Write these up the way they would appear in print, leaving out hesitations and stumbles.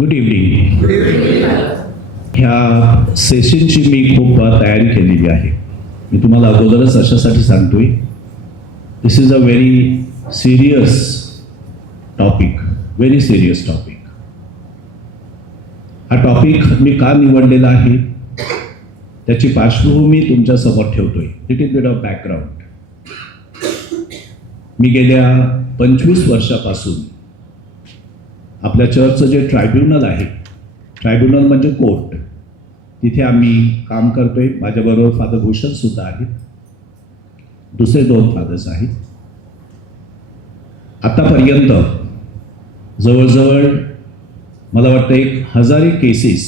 Good evening. ह्या सेशनची मी खूप तयारी केलेली आहे. मी तुम्हाला अगोदरच अशासाठी सांगतोय, this is a very serious topic, very serious topic. हा टॉपिक मी का निवडलेला आहे त्याची पार्श्वभूमी तुमच्या समोर ठेवतोय. Little bit of background. मी गेल्या 25 वर्षापासून आपल्या चर्चचं जे ट्रायब्युनल आहे, ट्रायब्युनल म्हणजे कोर्ट, तिथे आम्ही काम करतोय. माझ्याबरोबर फादर भूषण सुद्धा आहेत, दुसरे 2 फादर्स आहेत. आतापर्यंत जवळजवळ मला वाटतं 1000 केसेस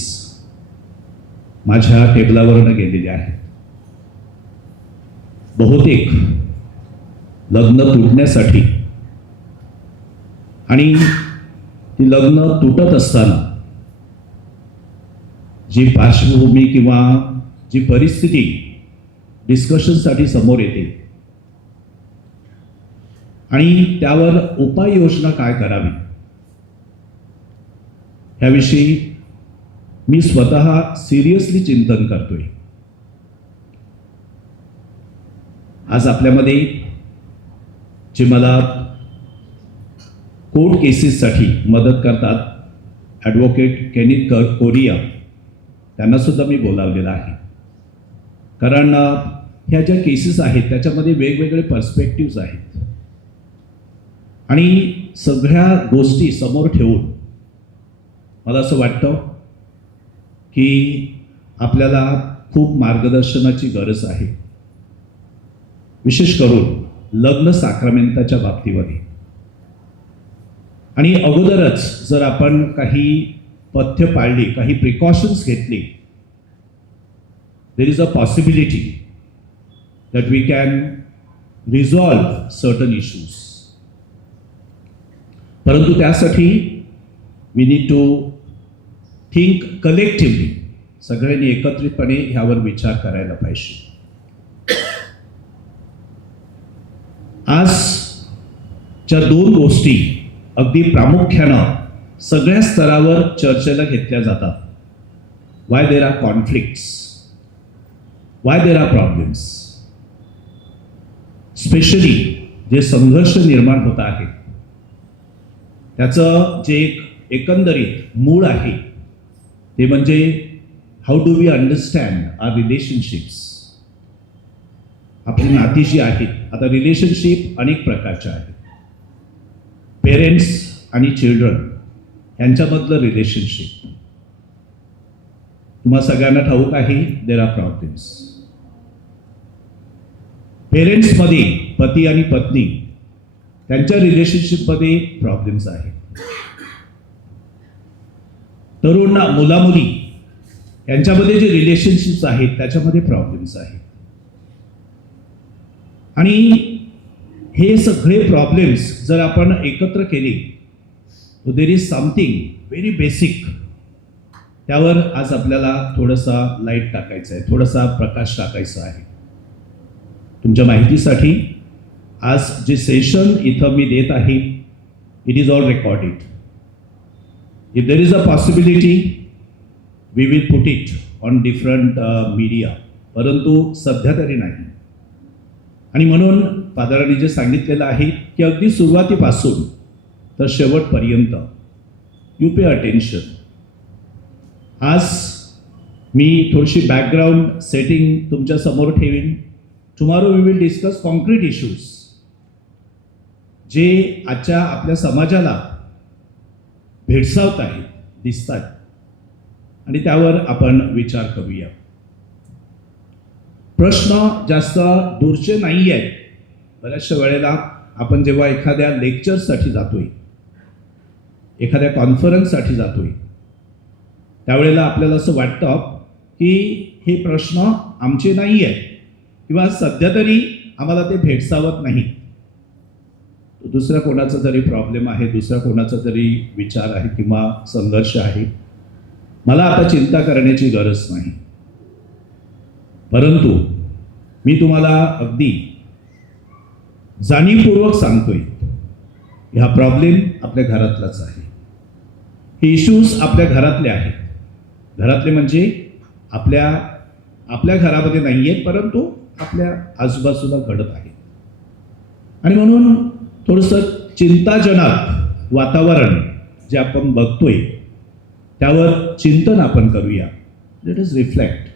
माझ्या टेबलावरनं गेलेल्या आहेत. बहुतेक लग्न तुटण्यासाठी, आणि ती लग्न तुटत असताना जी पार्श्वभूमी किंवा जी परिस्थिती डिस्कशनसाठी समोर येते आणि त्यावर उपाययोजना काय करावी ह्याविषयी मी स्वतः सिरियसली चिंतन करतोय. आज आपल्यामध्ये जे मला कोर्ट केसेससाठी मदत करतात, ॲडव्होकेट केनिथ कोरिया, त्यांना सुद्धा मी बोलावलेलं आहे. कारण ह्या ज्या केसेस आहेत त्याच्यामध्ये वेगवेगळे पर्स्पेक्टिव्ज आहेत आणि सगळ्या गोष्टी समोर ठेवून मला असं वाटतं की आपल्याला खूप मार्गदर्शनाची गरज आहे, विशेष करून लग्न साक्रमेंटाच्या बाबतीमध्ये. आणि अगोदरच जर आपण काही पथ्य पाळली, काही प्रिकॉशन्स घेतली, there is a possibility that we can resolve certain issues. परंतु त्यासाठी we need to think collectively. सगळ्यांनी एकत्रितपणे ह्यावर विचार करायला पाहिजे. आजच्या 2 गोष्टी अगदी प्रामुख्यानं सगळ्या स्तरावर चर्चेला घेतल्या जातात. Y there are conflicts, Y there are problems. Specially जे संघर्ष निर्माण होत आहे त्याचं जे एकंदरीत मूळ आहे ते म्हणजे how do we understand our relationships. आपली नाती जी आहेत, आता रिलेशनशिप अनेक प्रकारच्या आहेत. पेरेंट्स आणि चिल्ड्रन यांच्यामधलं रिलेशनशिप तुम्हाला सगळ्यांना ठाऊक आहे, देर आर प्रॉब्लेम्स. पेरेंट्समध्ये पती आणि पत्नी त्यांच्या रिलेशनशिपमध्ये प्रॉब्लेम्स आहेत. तरुण मुलामुली यांच्यामध्ये जे रिलेशनशिप्स आहेत त्याच्यामध्ये प्रॉब्लेम्स आहेत. आणि हे सगळे प्रॉब्लेम्स जर आपण एकत्र केले तर देर इज समथिंग व्हेरी बेसिक. त्यावर आज आपल्याला थोडासा लाईट टाकायचा आहे, थोडासा प्रकाश टाकायचा आहे. तुमच्या माहितीसाठी आज जे सेशन इथं मी देत आहे, it is all recorded. If there is a possibility we will put it on different media, परंतु सध्या तरी नाही. आणि म्हणून फादरांनी जे सांगितलेलं आहे की अगदी सुरुवातीपासून तर शेवटपर्यंत यू पे अटेन्शन. आज मी थोडीशी बॅकग्राऊंड सेटिंग तुमच्या समोर ठेवीन. Tomorrow we will discuss concrete issues जे आजच्या आपल्या समाजाला भेडसावत आहेत, दिसतात, आणि त्यावर आपण विचार करूया. प्रश्न जास्त दूरचे नाही आहेत. बऱ्याचशा वेळेला आपण जेव्हा एखाद्या लेक्चरसाठी जातोय, एखाद्या कॉन्फरन्ससाठी जातोय, त्यावेळेला आपल्याला असं वाटतं की हे प्रश्न आमचे नाही आहेत किंवा सध्या तरी आम्हाला ते भेडसावत नाही. दुसऱ्या कोणाचा तरी प्रॉब्लेम आहे, दुसऱ्या कोणाचा तरी विचार आहे किंवा संघर्ष आहे. मला आता चिंता करण्याची गरज नाही. परंतु मी तुम्हाला अगदी जाणीवपूर्वक सांगतोय, हा प्रॉब्लेम आपल्या घरातलाच आहे. हे इश्यूज आपल्या घरातले आहेत. घरातले म्हणजे आपल्या आपल्या घरामध्ये नाही आहेत, परंतु आपल्या आजूबाजूला घडत आहेत. आणि म्हणून थोडंसं चिंताजनक वातावरण जे आपण बघतोय त्यावर चिंतन आपण करूया. लेट अस रिफ्लेक्ट,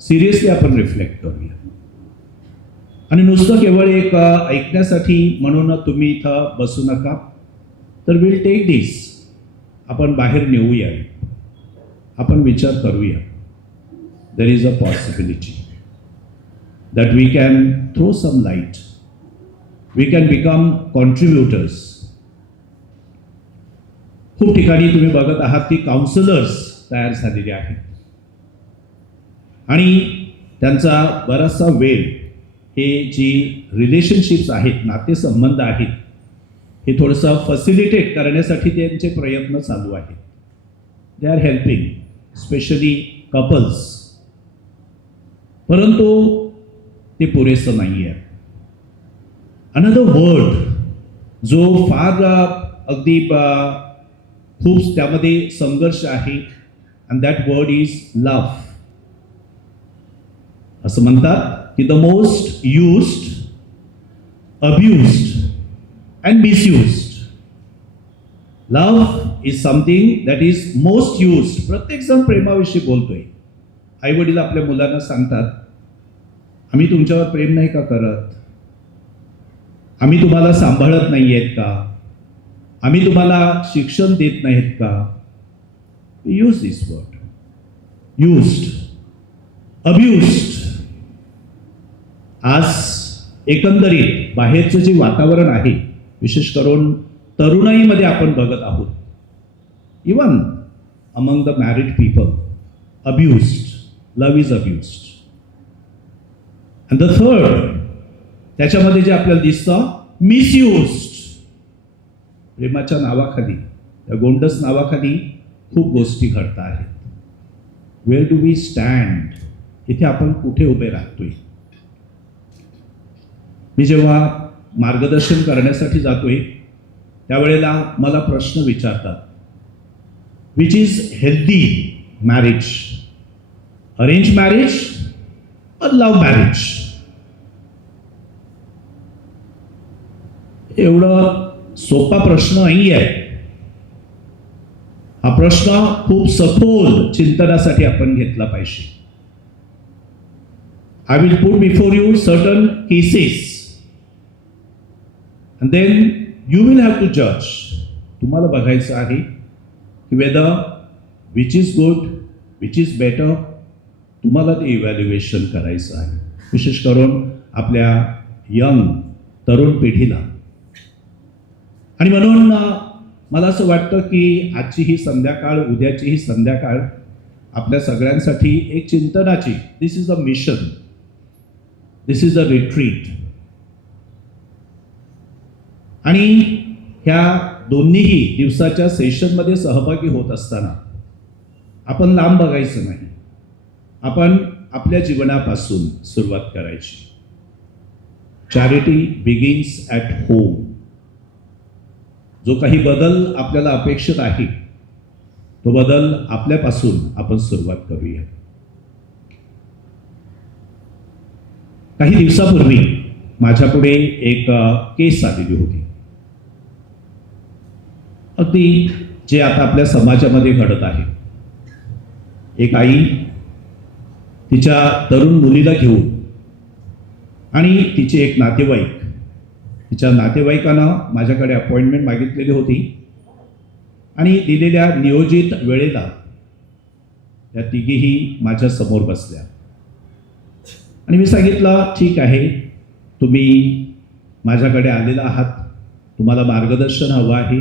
सिरियसली आपण रिफ्लेक्ट करूया. आणि नुसतं केवळ एक ऐकण्यासाठी म्हणून तुम्ही इथं बसू नका, तर विल टेक दिस, आपण बाहेर नेऊया, आपण विचार करूया. There is a possibility that we can throw some light, we can become contributors. खूप ठिकाणी तुम्ही बघत आहात की काउन्सिलर्स तयार झालेले आहेत आणि त्यांचा बराचसा वेळ हे जी रिलेशनशिप्स आहेत, नातेसंबंध आहेत, हे थोडंसं फॅसिलिटेट करण्यासाठी त्यांचे प्रयत्न चालू आहेत. They are helping specially couples, परंतु ते पुरेसं नाही आहे. अनदर वर्ड जो फार अगदी खूप त्यामध्ये संघर्ष आहे, and that word is love. असं म्हणतात की the most used, abused and misused. Love is something that is most used. प्रत्येक जण प्रेमाविषयी बोलतोय. आई वडील आपल्या मुलांना सांगतात, आम्ही तुमच्यावर प्रेम नाही का करत, आम्ही तुम्हाला सांभाळत नाही आहेत का, आम्ही तुम्हाला शिक्षण देत नाहीत का. यूज दिस वर्ड, युज्ड, अब्युज्ड. आज एकंदरीत बाहेरचं जे वातावरण आहे, विशेष करून तरुणाईमध्ये आपण बघत आहोत, even among the married people, abused, love is abused. And the third, त्याच्यामध्ये जे आपल्याला दिसतं, मिसयुज्ड. प्रेमाच्या नावाखाली, त्या गोंडस नावाखाली खूप गोष्टी घडत आहेत. वेअर डू वी स्टँड, इथे आपण कुठे उभे राहतोय. मी जेव्हा मार्गदर्शन करण्यासाठी जातोय त्यावेळेला मला प्रश्न विचारतात, which is healthy marriage, arrange marriage और लव्ह मॅरेज. एवढं सोपा प्रश्न नाही आहे. हा प्रश्न खूप सखोल चिंतनासाठी आपण घेतला पाहिजे. I will put before you certain cases and then you will have to judge. तुम्हाला बघायचं आहे की whether which is good, which is better, तुम्हाला ते इव्हॅल्युएशन करायचं आहे, विशेष करून आपल्या यंग तरुण पिढीला. आणि म्हणून मला असं वाटतं की आजची ही संध्याकाळ, उद्याची ही संध्याकाळ आपल्या सगळ्यांसाठी एक चिंतनाची, this is a mission, this is a retreat. आणि ह्या दोन्हीही दिवसाच्या सेशनमध्ये सहभागी होत असताना आपण लांब बघायचं नाही, आपण आपल्या जीवनापासून सुरुवात करायची. Charity begins at home. जो काही बदल आपल्याला अपेक्षित आहे तो बदल आपल्यापासून आपण सुरुवात करूया. काही दिवसापूर्वी माझ्यापुढे एक केस आलेली होती. अगदी जे आता आपल्या समाजामध्ये घडत आहे. एक आई तिच्या तरुण मुलीला घेऊन आणि तिचे एक नातेवाईक, तिच्या नातेवाईकानं माझ्याकडे अपॉइंटमेंट मागितलेली होती आणि दिलेल्या नियोजित वेळेला त्या तिघीही माझ्या समोर बसल्या. आणि मी सांगितलं, ठीक आहे, तुम्ही माझ्याकडे आलेला आहात, तुम्हाला मार्गदर्शन हवं आहे,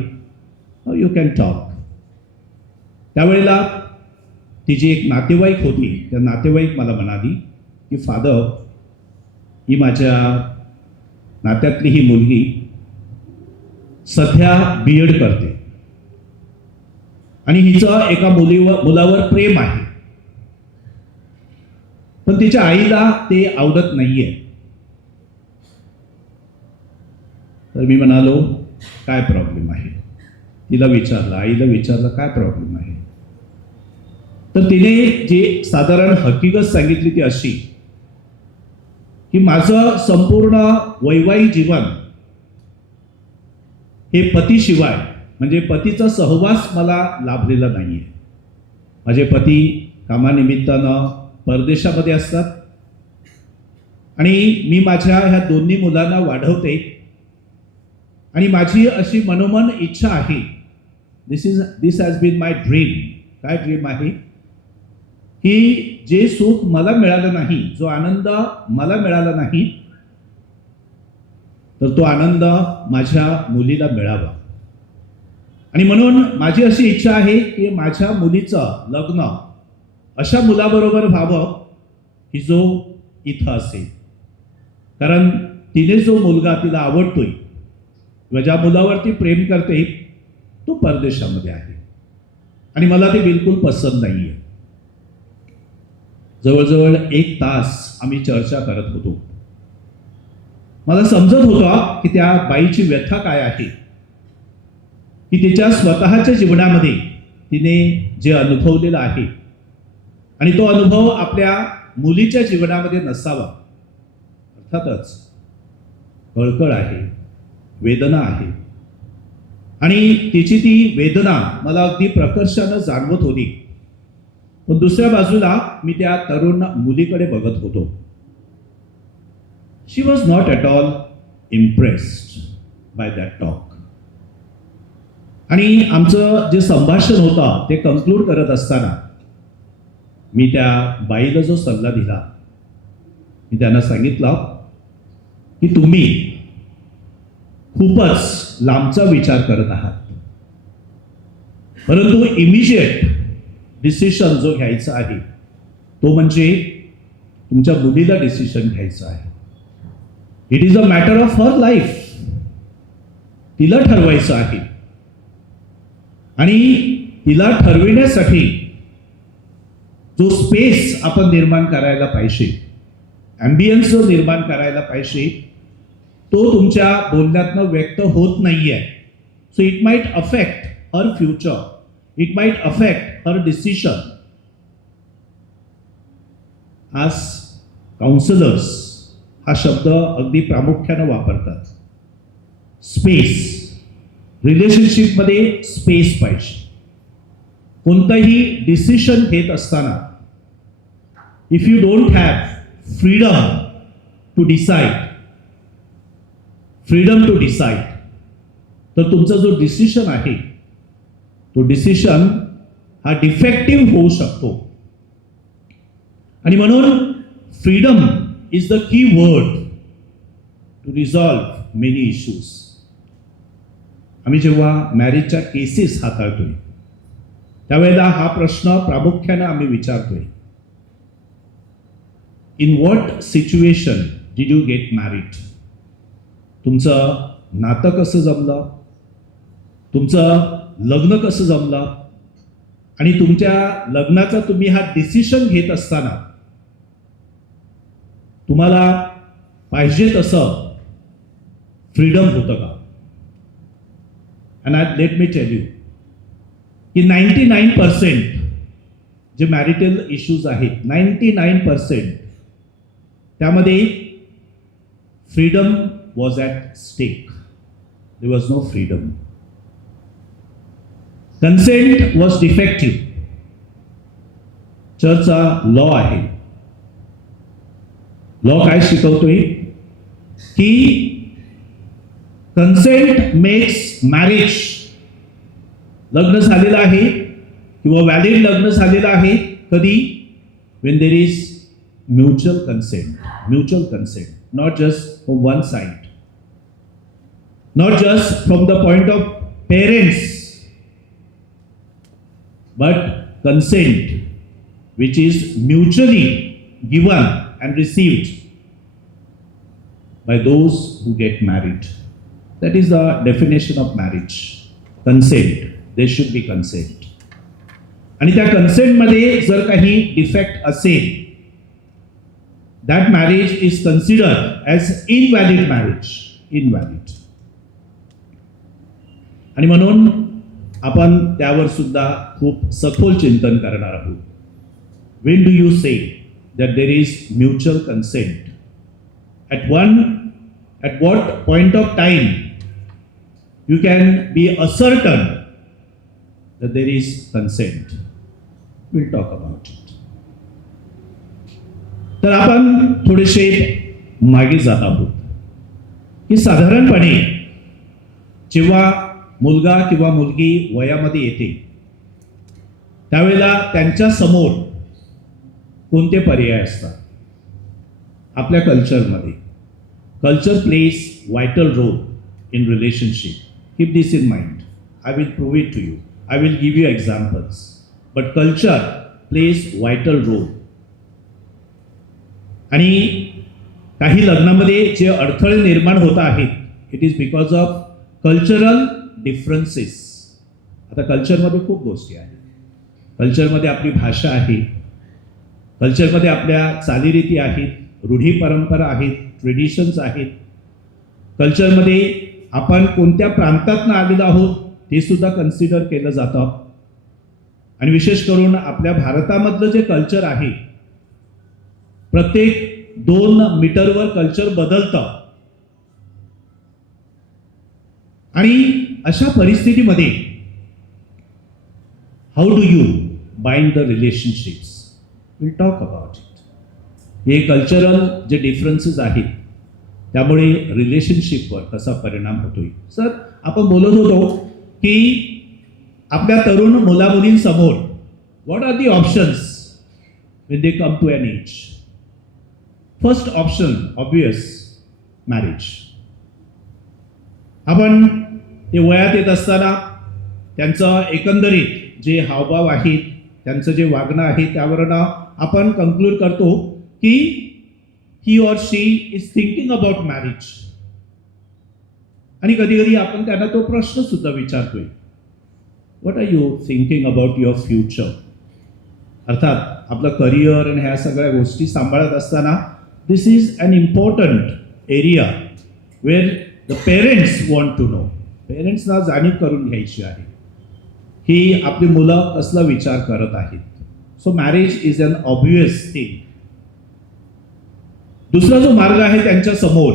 यू कॅन टॉक. त्यावेळेला ती जी एक नातेवाईक होती, त्या नातेवाईक मला म्हणाली की फादर, ही माझ्या नात्यातली ही मुलगी सध्या BEd करते आणि हिचं एका मुलावर प्रेम आहे, पण तिच्या आईला ते आवडत नाहीये. तर मी म्हणालो, काय प्रॉब्लेम आहे. तिला विचारलं, आईला विचारलं काय प्रॉब्लेम आहे. तर तिने जी साधारण हकीकत सांगितली ती अशी की माझं संपूर्ण वैवाहिक जीवन हे पतीशिवाय म्हणजे पतीचा सहवास मला लाभलेला नाहीये. माझे पती कामानिमित्तानं परदेशामध्ये असतात आणि मी माझ्या ह्या दोन्ही मुलांना वाढवते आणि माझी अशी मनोमन इच्छा आहे, दिस हॅज बीन माय ड्रीम. काय ड्रीम आहे की जे सुख मला मिळालं नाही, जो आनंद मला मिळाला नाही, तर तो आनंद माझ्या मुलीला मिळावा. आणि म्हणून माझी अशी इच्छा आहे की माझ्या मुलीचं लग्न अशा मुलाबरोबर व्हावं की जो इथं असेल. कारण तिने जो मुलगा तिला आवडतोय किंवा ज्या मुलावरती प्रेम करते तो परदेशामध्ये आहे आणि मला ते बिलकुल पसंत नाहीये. जवळजवळ 1 तास आम्ही चर्चा करत होतो. मला समजत होतं की त्या बाईची व्यथा काय आहे, की तिच्या स्वतःच्या जीवनामध्ये तिने जे अनुभवलेलं आहे आणि तो अनुभव आपल्या मुलीच्या जीवनामध्ये नसावा. अर्थातच कळकळ आहे, वेदना आहे आणि तिची ती वेदना मला अगदी प्रकर्षानं जाणवत होती. पण दुसऱ्या बाजूला मी त्या तरुण मुलीकडे बघत होतो. She was not at all impressed by that talk. आणि आमचं जे संभाषण होतं ते कन्क्लूड करत असताना मी त्या बाईला जो सल्ला दिला, मी त्यांना सांगितलं की तुम्ही खूपच लांबचा विचार करत आहात, परंतु इमिजिएट डिसिशन जो घ्यायचा आहे तो म्हणजे तुमच्या मुलीला डिसिशन घ्यायचा आहे. It is a matter of her life. तिला ठरवायचं आहे आणि तिला ठरविण्यासाठी जो स्पेस आपण निर्माण करायला पाहिजे, ॲम्बियन्स जो निर्माण करायला पाहिजे, तो तुमच्या बोलण्यातनं व्यक्त होत नाहीये. So it might affect her future, it might affect her decision. आज काउन्सिलर्स हा शब्द अगदी प्रामुख्यानं वापरतात. स्पेस, रिलेशनशिपमध्ये स्पेस पाहिजे. कोणताही डिसिशन घेत असताना if you don't have freedom to decide, तर तुमचा जो डिसिशन आहे तो डिसिशन हा डिफेक्टिव्ह होऊ शकतो. आणि म्हणून freedom is the key word to resolve many issues. आम्ही जेव्हा मॅरेजच्या केसेस हाताळतोय त्यावेळेला हा प्रश्न प्रामुख्याने आम्ही विचारतोय, in what situation did you get married? तुमचं नातं कसं जमलं, तुमचं लग्न कसं जमलं आणि तुमच्या लग्नाचा तुम्ही हा डिसिशन घेत असताना तुम्हाला पाहिजे तसं फ्रीडम होतं का? And let me tell you की 99% जे मॅरिटल इश्यूज आहेत 99% त्यामध्ये freedom was at stake. There was no freedom. Consent was defective. चर्चचा लॉ आहे. लॉ काय शिकवतोय की कन्सेंट मेक्स मॅरेज. लग्न झालेलं आहे किंवा व्हॅलिड लग्न झालेलं आहे कधी? when there is mutual consent, not just from one side, not just from the point of parents, but consent which is mutually given and received by those who get married. That is the definition of marriage. Consent. There should be consent. आणि त्या कन्सेंटमध्ये जर काही defect असेल, that marriage is considered as invalid marriage. Invalid. आणि म्हणून आपण त्यावर सुद्धा खूप सखोल चिंतन करणार आहोत. When do you say that there is mutual consent? At what point of time you can be certain that there is consent? We'll talk about it. तर आपण थोडेसे मागे जात आहोत की साधारणपणे जेव्हा मुलगा किंवा मुलगी वयामध्ये येते त्यावेळेला त्यांच्या समोर कोणते पर्याय असतात. आपल्या कल्चरमध्ये culture plays vital role in relationship. Keep this in mind. I will prove it to you. I will give you examples. But culture plays vital role. आणि काही लग्नामध्ये जे अडथळे निर्माण होत आहेत it is because of cultural differences. आता कल्चरमध्ये खूप गोष्टी आहेत. कल्चरमध्ये आपली भाषा आहे, कल्चरमध्ये आपल्या चालीरीती आहेत, रूढी परंपरा आहेत, ट्रेडिशन्स आहेत. कल्चरमध्ये आपण कोणत्या प्रांतातनं आलेलो आहोत ते सुद्धा कन्सिडर केलं जातं. आणि विशेष करून आपल्या भारतामधलं जे कल्चर आहे प्रत्येक 2 मीटरवर कल्चर बदलतं. आणि अशा परिस्थितीमध्ये how do you bind the relationships? Will talk about it. हे कल्चरल जे डिफरन्सेस आहेत त्यामुळे रिलेशनशिपवर कसा परिणाम होतोय. सर आपण बोलत होतो की आपल्या तरुण मुलामुलींसमोर what are the options when they come to an age? First option obvious marriage. आपण ते वयात येत असताना त्यांचं एकंदरीत जे हावभाव आहेत त्यांचं जे वागणं आहे त्यावरून आपण कन्क्लूड करतो की he or she is thinking about marriage. आणि कधी कधी आपण त्यांना तो प्रश्न सुद्धा विचारतोय, what are you thinking about your future? अर्थात आपलं करिअर आणि ह्या सगळ्या गोष्टी सांभाळत असताना this is an important area where the parents want to know. पेरेंट्सना जाणीव करून घ्यायची आहे की आपली मुलं कसला विचार करत आहेत. So marriage is an obvious thing. दुसरा जो मार्ग आहे त्यांच्या समोर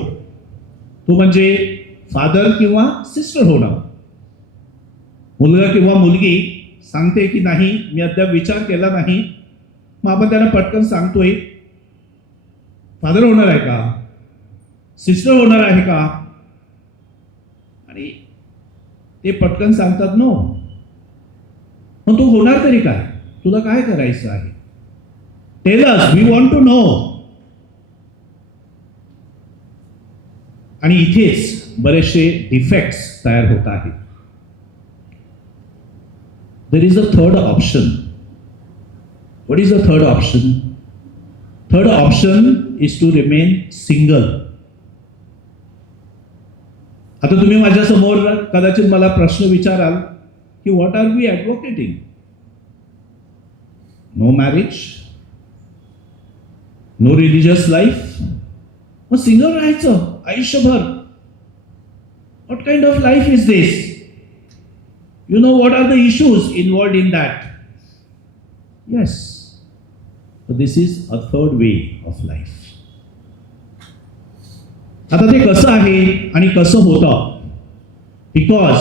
तो म्हणजे फादर किंवा सिस्टर होणं. मुलगा किंवा मुलगी सांगते की नाही मी अद्याप विचार केला नाही, मग आपण त्यांना पटकन सांगतोय फादर होणार आहे का, सिस्टर होणार आहे का, आणि ते पटकन सांगतात नो. मग तू होणार तरी काय, तुला काय करायचं आहे, tell us, we want to know. आणि इथेच बरेचसे डिफेक्ट्स तयार होत आहेत. There is a third option. What is a third option? Third option is to remain single. आता तुम्ही माझ्या समोर कदाचित मला प्रश्न विचाराल की what are we advocating? No marriage, no religious life, मग सिंगल राहायचं आयुष्यभर. What kind of life is this? You know what are the issues involved in that? Yes, this is a third way of life. आता ते कसं आहे आणि कसं होतं? Because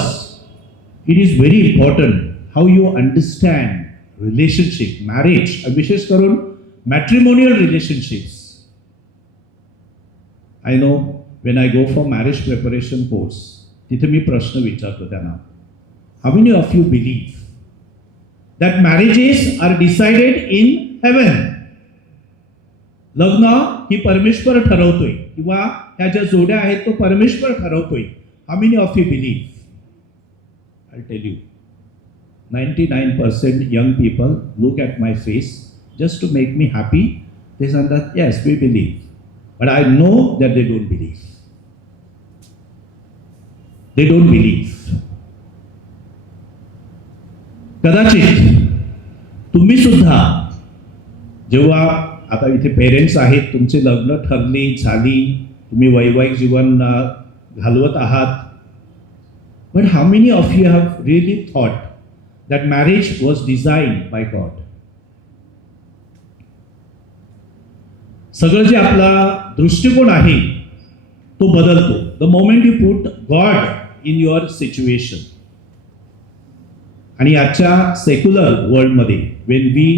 it is very important how you understand relationship, marriage, विशेष करून matrimonial relationships. I know when I go for marriage preparation course तिथे मी प्रश्न विचारतो त्यांना, how many of you believe that marriages are decided in heaven? लग्न ही परमेश्वर ठरवतोय किंवा ह्या ज्या जोड्या आहेत तो परमेश्वर ठरवतोय. How many of you believe? I tell you 99% young people look at my face just to make me happy. They say that yes, we believe, but I know that they don't believe. They don't believe. कदाचित तुम्ही सुद्धा जेव्हा आता इथे parents आहेत, तुमचे लग्न ठरली झाली, तुम्ही वैवाहिक जीवन घालवत आहात, but how many of you have really thought that marriage was designed by God. सगळं जे आपला दृष्टिकोन आहे तो बदलतो the moment you put God in your situation. आणि आजच्या सेक्युलर वर्ल्डमध्ये when we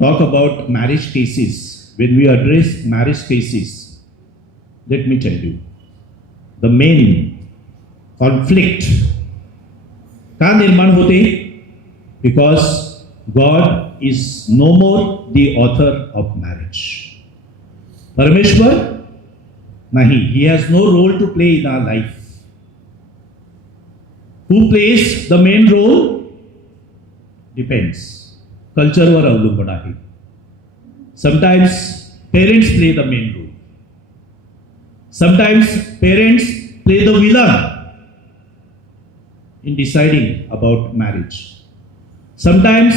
talk about marriage cases, when we address marriage cases, let me tell you the main conflict का निर्माण होते? Because God is no more the author of marriage. परमेश्वर नाही, he has no role to play in our life. Who plays the main role? Depends. कल्चरवर अवलंबून आहे. Sometimes parents play the main role. Sometimes parents play the villain in deciding about marriage. Sometimes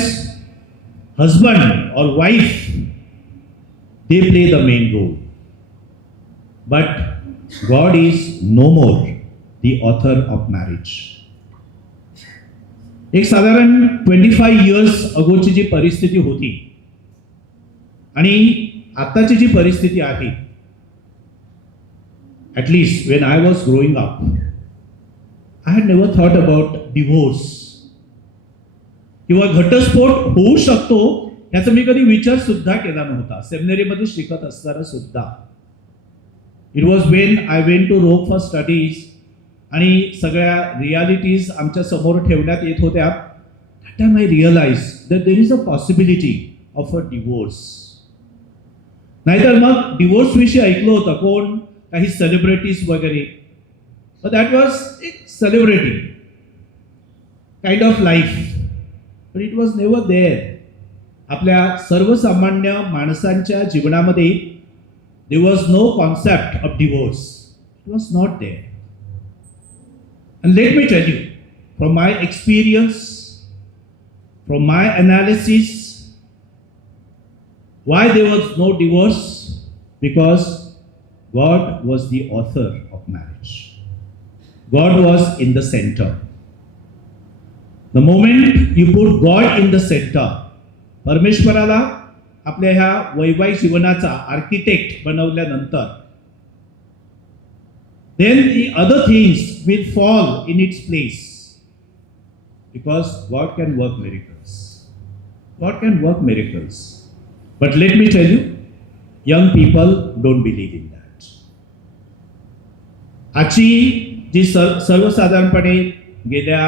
husband or wife, they play the main role. But God is no more the author of marriage. एक साधारण 25 years अगोची जी परिस्थिती होती आणि आताची जी परिस्थिती आहे, at least when I was growing up, I had never thought about divorce किंवा घटस्फोट होऊ शकतो याचा मी कधी विचार सुद्धा केला नव्हता. सेमिनरीमध्ये शिकत असताना सुद्धा. It was when I went to Rome for studies आणि सगळ्या रियालिटीज आमच्या समोर ठेवण्यात येत होत्या. That time I realise that there is a possibility of a divorce. नाहीतर मग डिवोर्स विषयी ऐकलं होतं कोण, काही सेलिब्रिटीज वगैरे. बट दॅट वॉज एक celebrity kind of life, but it was never there. आपल्या सर्वसामान्य माणसांच्या जीवनामध्ये there was no concept of divorce. It was not there. And let me tell you, from my experience, from my analysis, why there was no divorce? Because God was the author of marriage. God was in the center. The moment you put God in the center, परमेश्वराला आपल्या ह्या वैवाहिक जीवनाचा architect बनवल्यानंतर, then the other things will fall in its place. Because God can work miracles. God can work miracles. But let me tell you, young people don't believe in that. आजची जी सर्वसाधारणपणे गेल्या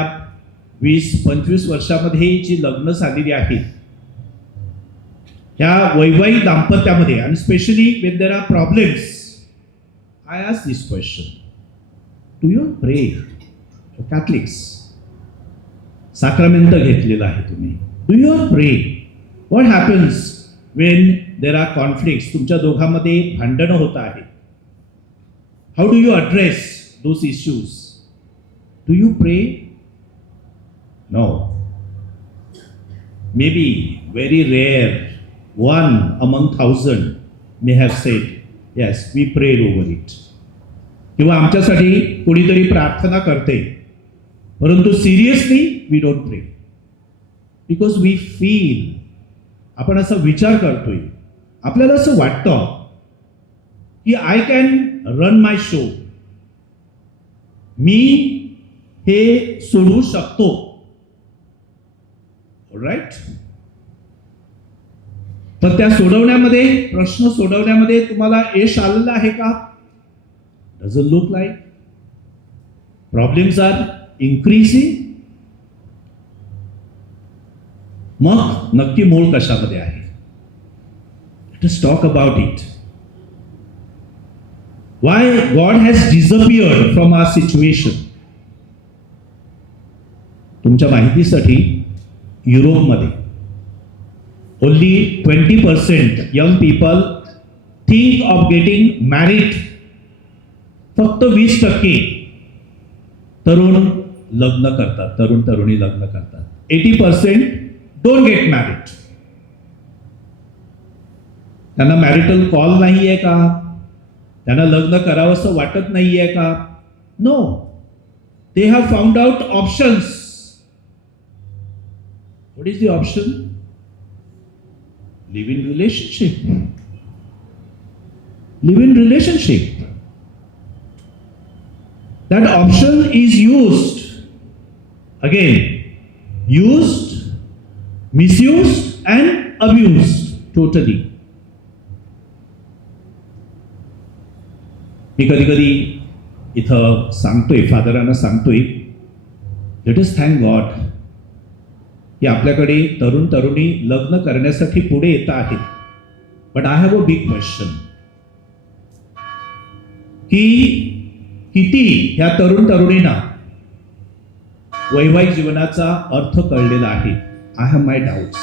20-25 वर्षामध्ये जी लग्न झालेली आहेत, ह्या वैवाहिक दाम्पत्यामध्ये, आणि specially when there are problems, I ask this question. Do you pray? Catholics, साक्रामेंट घेतलेला आहे तुम्ही. Do you pray? What happens when there are conflicts? तुमच्या दोघांमध्ये भांडणं होत आहे. How do you address those issues? Do you pray? No. Maybe very rare, one among 1,000 may have said, yes, we prayed over it. किंवा आमच्यासाठी कोणीतरी प्रार्थना करते, परंतु seriously we don't pray. Because we feel, आपण असा विचार करतोय, आपल्याला असं वाटतं की I can run my show, मी हे सोडवू शकतो. राईट. तर त्या सोडवण्यामध्ये, प्रश्न सोडवण्यामध्ये तुम्हाला यश आलेलं आहे का? Doesn't look like. Problems are increasing. मग नक्की मूळ कशामध्ये आहे? Let us talk about it. Why God has disappeared from our situation? तुमच्या माहितीसाठी युरोपमध्ये only 20% young people think of getting married. फक्त 20% तरुण लग्न करतात, तरुण तरुणी लग्न करतात. 80% डोंट गेट मॅरिड. त्यांना मॅरिटल कॉल नाहीये का? त्यांना लग्न करावं असं वाटत नाहीये का? No. They have found out options. What is the option? Live in relationship. Live in relationship. That option is used. Again, used, misused and abused totally. मी कधी कधी इथं सांगतोय, फादरांना सांगतोय, लेट अस थँक गॉड की आपल्याकडे तरुण तरुणी लग्न करण्यासाठी पुढे येत आहेत. But I have a big question की किती ह्या तरुण तरुणींना वैवाहिक जीवनाचा अर्थ कळलेला आहे. I have my doubts,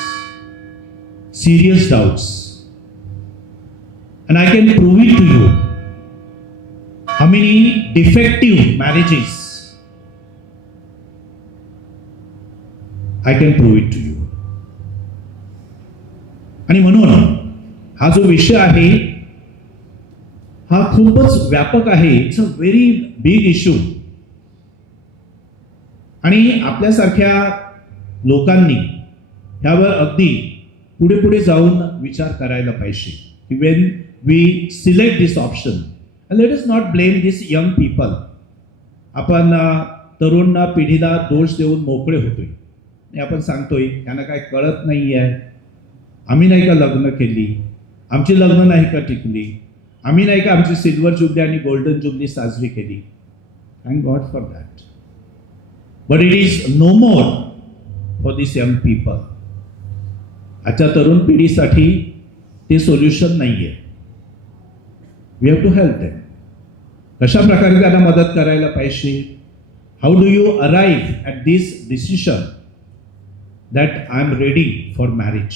serious doubts, and I can prove it to you. How many defective marriages? I can prove it to you. आणि म्हणून हा जो विषय आहे हा खूपच व्यापक आहे. It's a very big issue. आणि आपल्यासारख्या लोकांनी यावर अगदी पुढे पुढे जाऊन विचार करायला पाहिजे. When we select this option, and let us not blame these young people. आपण तरुण पिढीला दोष देऊन मोकळे होतोय आणि आपण सांगतोय त्यांना काय कळत नाही आहे, आम्ही नाही का लग्न केली, आमची लग्न नाही का टिकली, आम्ही नाही का आमची सिल्वर जुबली आणि गोल्डन जुबली साजरी केली. Thank God for that. But it is no more for this young people. आजच्या तरुण पिढीसाठी ते सोल्युशन नाही आहे. We have to help them. कशा प्रकारे त्यांना मदत करायला पाहिजे. How do you arrive at this decision that I am ready for marriage.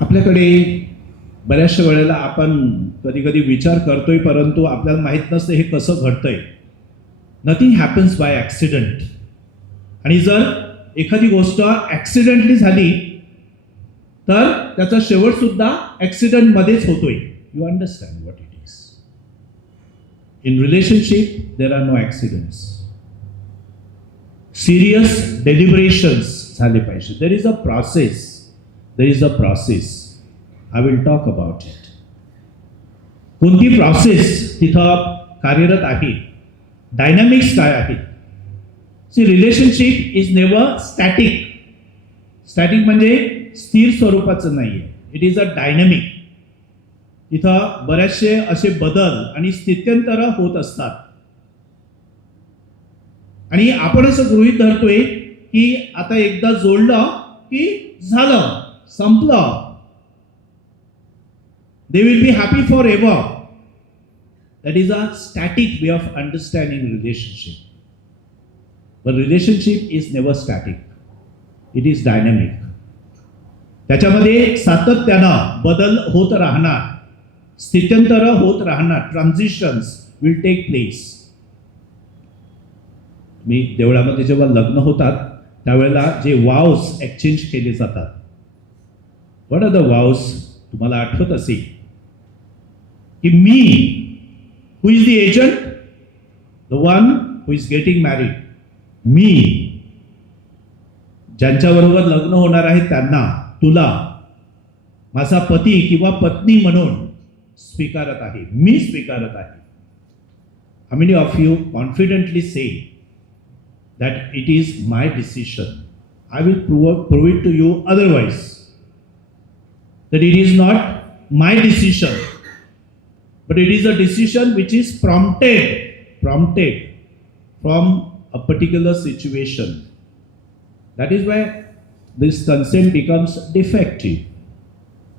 आपल्याकडे बऱ्याचशा वेळेला आपण कधी कधी विचार करतोय, परंतु आपल्याला माहीत नसतं हे कसं घडतंय. Nothing happens by accident. आणि जर एखादी गोष्ट ॲक्सिडेंटली झाली तर त्याचा शेवट सुद्धा ॲक्सिडेंट मध्येच होतोय. You understand what it is. In relationship there are no accidents. Serious deliberations झाले पाहिजे. There is a process. There is a process. I will talk about it. कोणती प्रोसेस तिथं कार्यरत आहे, डायनामिक्स काय आहेत. See, relationship is never static. Static म्हणजे स्थिर स्वरूपाचं नाही आहे. It is a dynamic. इथं बरेचसे असे बदल आणि स्थित्यंतर होत असतात. आणि आपण असं गृहीत धरतोय की आता एकदा जोडलं की झालं, संपलं. They will be happy forever. That is a static way of understanding relationship. But relationship is never static. It is dynamic. त्याच्यामध्ये सातत्यानं बदल होत राहणार, स्थित्यंतर होत राहणार. Transitions will take place. मी देवळामध्ये जेव्हा लग्न होतात त्यावेळेला जे वाव्स एक्सचेंज केले जातात. What are the vows? तुम्हाला आठवत असेल की मी, who is the agent, the one who is getting married. मी ज्यांच्याबरोबर लग्न होणार आहे त्यांना, तुला माझा पती किंवा पत्नी म्हणून स्वीकारत आहे. मी स्वीकारत आहे. How many of you confidently say that it is my decision. I will prove it to you otherwise that it is not my decision, but it is a decision which is prompted from a particular situation. That is why this consent becomes defective.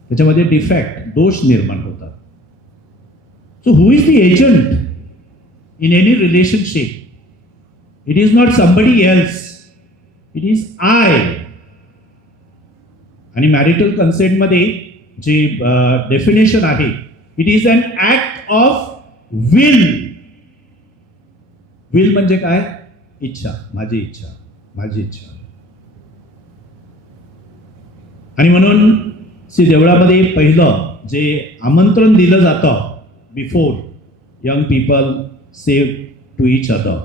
त्याच्यामध्ये defect, दोष निर्माण होतात. So who is the agent in any relationship? It is not somebody else. It is I. आणि marital कन्सेंटमध्ये जे definition आहे, it is an act of will. Will म्हणजे काय? इच्छा, माझी इच्छा, माझी इच्छा. आणि म्हणून देवळामध्ये पहिलं जे आमंत्रण दिलं जातं before young people save to each other,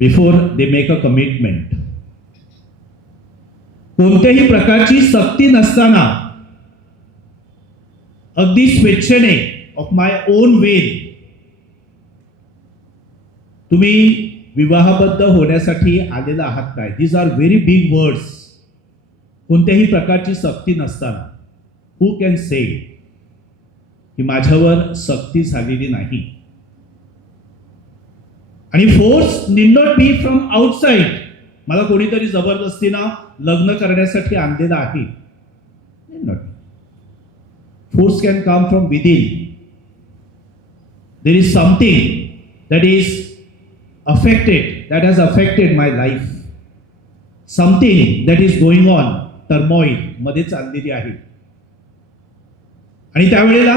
before they make a commitment. कोणत्याही प्रकारची सक्ती नसताना अगदी स्वेच्छेने ऑफ माय ओन विल तुम्ही विवाहबद्ध होण्यासाठी आलेला आहात काय? These are very big words. कोणत्याही प्रकारची सक्ती नसताना हू कॅन से की माझ्यावर सक्ती झालेली नाही. आणि force need not B from outside. मला कोणीतरी जबरदस्तीनं लग्न करण्यासाठी आणलेलं आहे. Not. Force can come from within. There is something that is affected, that has affected my life. Something that is going on, turmoil मध्ये चाललेली आहे. आणि त्यावेळेला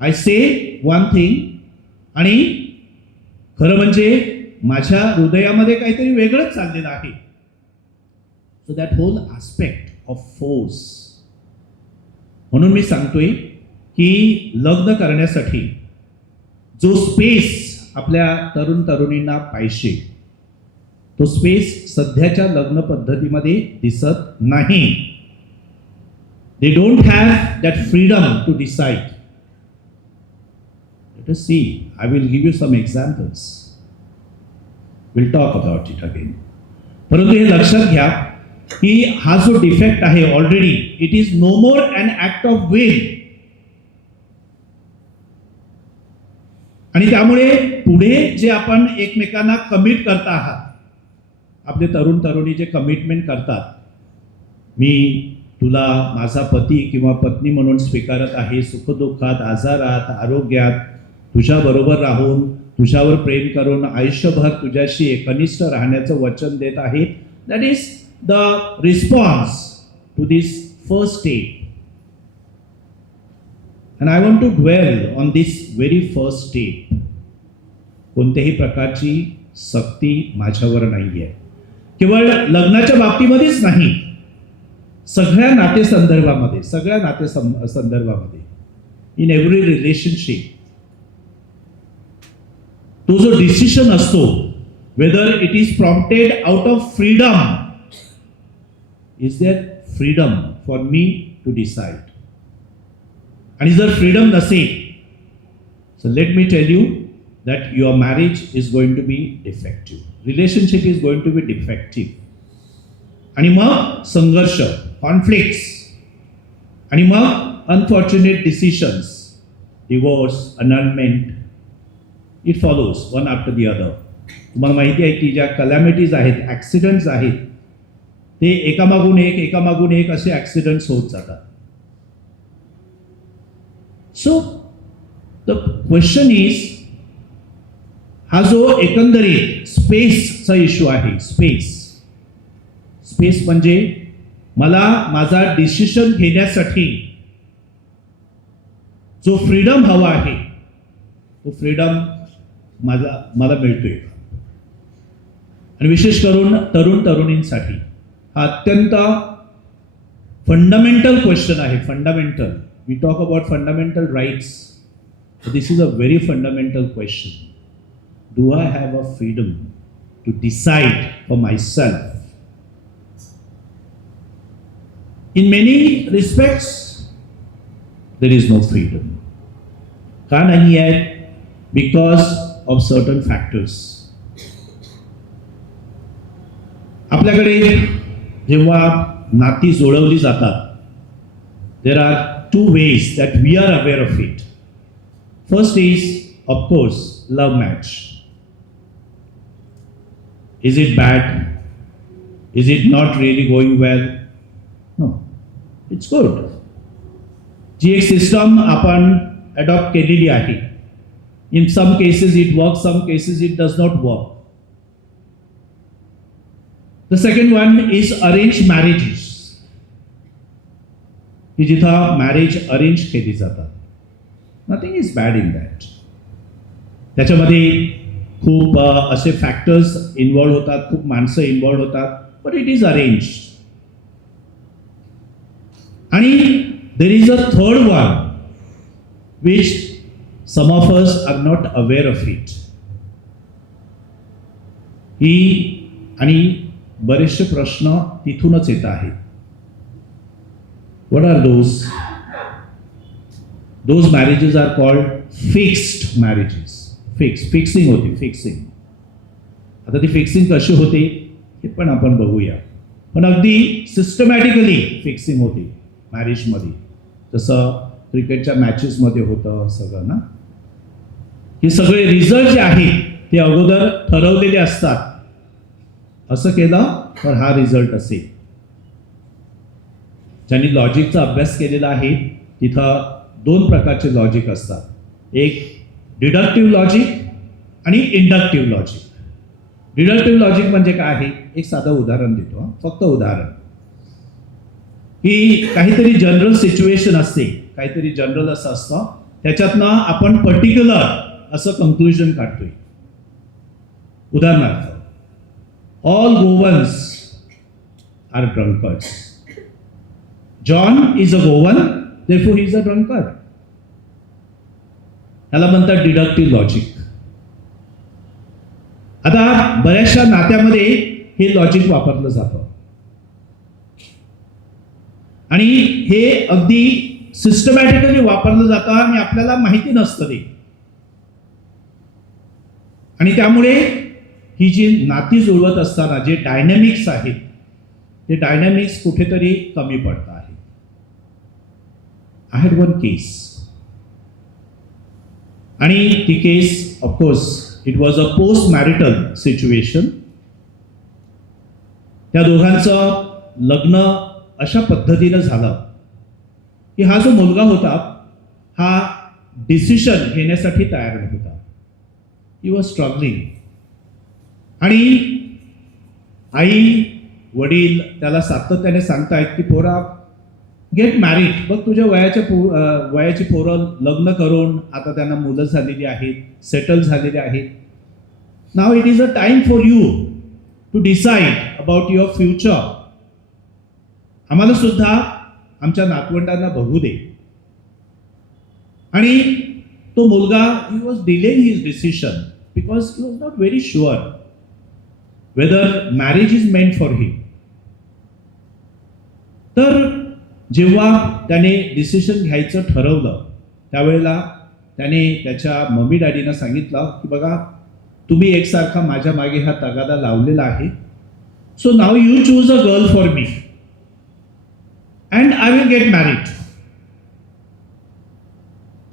आय से वन थिंग, आणि खरं म्हणजे माझ्या हृदयामध्ये काहीतरी वेगळंच चाललेलं आहे. So that whole aspect of force. म्हणून मी सांगतोय की लग्न करण्यासाठी जो स्पेस आपल्या तरुण तरुणींना पाहिजे तो स्पेस सध्याच्या लग्न पद्धतीमध्ये दिसत नाही. They don't have that freedom to decide. Let us see. I will give you some examples. Will talk about it again. परंतु हे लक्षात घ्या की हा जो डिफेक्ट आहे already it is no more an act of will. आणि त्यामुळे पुढे जे आपण एकमेकांना कमिट करता आहात, आपले तरुण तरुणी जे कमिटमेंट करतात, मी तुला माझा पती किंवा पत्नी म्हणून स्वीकारत आहे, सुखदुःखात, आजारात, आरोग्यात तुझ्याबरोबर राहून, तुझ्यावर प्रेम करून आयुष्यभर तुझ्याशी एकनिष्ठ राहण्याचं वचन देत आहे. That is the response to this first step. And I want to dwell on this very first step. कोणत्याही प्रकारची सक्ती माझ्यावर नाहीये. केवळ लग्नाच्या बाबतीमध्येच नाही, सगळ्या नातेसंदर्भामध्ये, सगळ्या नातेसंदर्भामध्ये, इन एव्हरी रिलेशनशिप तो जो डिसिशन असतो, whether it is prompted out of freedom, is there freedom for me to decide. आणि जर फ्रीडम नसेल, so let me tell you that your marriage is going to be defective. Relationship is going to be defective. आणि मग संघर्ष, conflicts, आणि मग unfortunate decisions, divorce, annulment, it follows one after the other. तुम्हाला माहिती आहे की ज्या कलॅमिटीज आहेत, ॲक्सिडेंट्स आहेत, ते एकामागून एक असे ॲक्सिडेंट्स होत जातात. सो द क्वेश्चन इज, हा जो एकंदरीत स्पेसचा इश्यू आहे, स्पेस म्हणजे मला माझा डिसिशन घेण्यासाठी जो फ्रीडम हवा आहे तो फ्रीडम मला मिळतोय. आणि विशेष करून तरुण तरुणींसाठी हा अत्यंत फंडामेंटल क्वेश्चन आहे. Fundamental. We talk about fundamental rights. So this is a very fundamental question. Do I have a freedom to decide for myself? In many respects, there is no freedom. का नहीं है? Because of certain factors. आपल्याकडे जेव्हा नाती जुळवली जातात, there are two ways that we are aware of it. First is, of course, love match. Is it bad? Is it not really going well? No, it's good. जी एक system आपण adopt केलेली आहे. In some cases it works, some cases it does not work. The second one is arranged marriages. की जिथं marriage arrange केली जातात. Nothing is bad in that. त्याच्यामध्ये खूप असे फॅक्टर्स इन्व्हॉल्व होतात, खूप माणसं इन्व्हॉल्व होतात, बट इट इज अरेंज. आणि there is a third one which some of us are not aware of it. ही आणि बरेचसे प्रश्न तिथूनच येत आहेत. What are those marriages are called fixed marriages. Fixing होती, फिक्सिंग. आता ती फिक्सिंग कशी होते हे पण आपण बघूया. पण अगदी सिस्टमॅटिकली फिक्सिंग होती मॅरेजमध्ये, जसं क्रिकेटच्या मॅचेसमध्ये होतं सगळं ना. हे सगळे रिझल्ट जे आहेत ते अगोदर ठरवलेले असतात. असं केलं तर हा रिझल्ट असेल. ज्यांनी लॉजिकचा अभ्यास केलेला आहे तिथं 2 प्रकारचे लॉजिक असतात. एक डिडक्टिव्ह लॉजिक आणि इंडक्टिव्ह लॉजिक. डिडक्टिव्ह लॉजिक म्हणजे काय आहे? एक साधं उदाहरण देतो, फक्त उदाहरण. की काहीतरी जनरल सिच्युएशन असते, काहीतरी जनरल असं असतं, त्याच्यातनं आपण पर्टिक्युलर असं कंक्लुजन काढतोय. उदाहरणार्थ, all Goans are drunkards. John is a Goan, therefore he is a drunkard. त्याला म्हणतात डिडक्टिव्ह लॉजिक. आता बऱ्याचशा नात्यामध्ये हे लॉजिक वापरलं जातं आणि हे अगदी सिस्टमॅटिकली वापरलं जातं आणि आपल्याला माहिती नसतं ते. आणि त्यामुळे ही जी नाती जुळवत असताना जे डायनॅमिक्स आहेत ते डायनॅमिक्स कुठेतरी कमी पडत आहेत. I had one case. आणि ती case of course it was a post marital situation. त्या दोघांचं लग्न अशा पद्धतीनं झालं की हा जो मुलगा होता हा डिसिशन घेण्यासाठी तयार नव्हता. He was struggling. आणि आई वडील त्याला सातत्याने सांगतायत की पोरा गेट मॅरिड. बघ तुझ्या वयाची पोरं लग्न करून आता त्यांना मुलं झालेली आहेत, सेटल झालेली आहेत. Now it is a time for you to decide about your future. आम्हाला सुद्धा आमच्या नातवंडांना बघू दे. आणि तो मुलगा he was delaying his decision because he was not very sure whether marriage is meant for him. तर जेव्हा त्याने डिसिशन घ्यायचं ठरवलं त्यावेळेला त्याने त्याच्या मम्मी डॅडीना सांगितलं की बघा तुम्ही एकसारखा माझ्या मागे हा तगादा लावलेला आहे. So now you choose a girl for me and I will get married.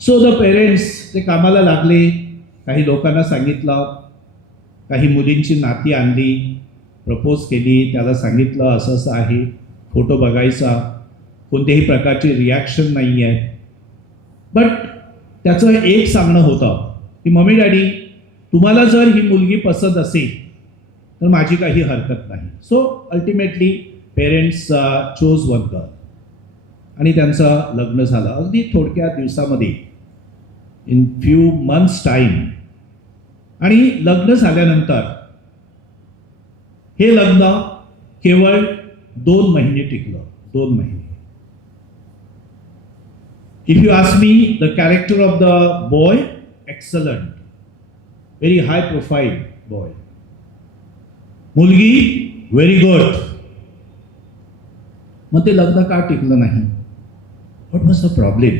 So the parents ते कामाला लागले. काही लोकांना सांगितलं, काही मुलींची नाती आणली, प्रपोज केली, त्याला सांगितलं असं असं आहे, फोटो बघायचा, कोणत्याही प्रकारची रिॲक्शन नाही आहे. बट त्याचं एक सांगणं होतं की मम्मी डॅडी तुम्हाला जर ही मुलगी पसंत असेल तर माझी काही हरकत नाही. So ultimately parents chose one girl आणि त्यांचं लग्न झालं अगदी थोडक्या दिवसामध्ये, इन फ्यू मंथ्स टाईम. आणि लग्न झाल्यानंतर हे लग्न केवळ 2 महिने टिकलं. 2 महिने. If you ask me, the character of the boy, excellent, very high profile boy. मुलगी, very good. मग ते लग्न का टिकलं नाही? What was the problem?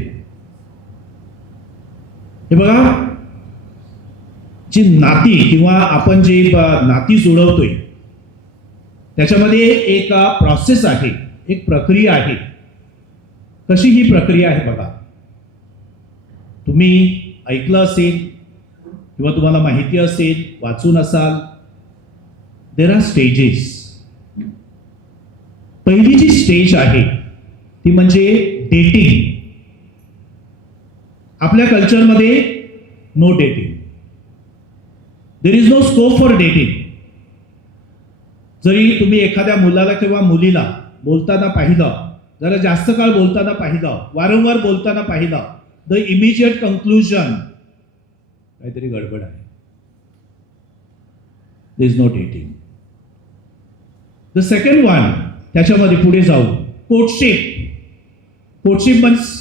हे बघा, जी नाती किंवा आपण जे नाती जुळवतोय त्याच्यामध्ये एक प्रोसेस आहे, एक प्रक्रिया आहे. कशी ही प्रक्रिया आहे बघा. तुम्ही ऐकलं असेल किंवा तुम्हाला माहिती असेल, वाचून असाल, देर आर स्टेजेस. पहिली जी स्टेज आहे ती म्हणजे डेटिंग. आपल्या कल्चरमध्ये no dating. There is no scope for dating. जरी तुम्ही एखाद्या मुलाला किंवा मुलीला बोलताना पाहिलं, जरा जास्त काळ बोलताना पाहिलं, वारंवार बोलताना पाहिलं, द इमिजिएट कंक्लुजन काहीतरी गडबड आहे. There is no dating. The second one, त्याच्यामध्ये पुढे जाऊ, courtship. Courtship means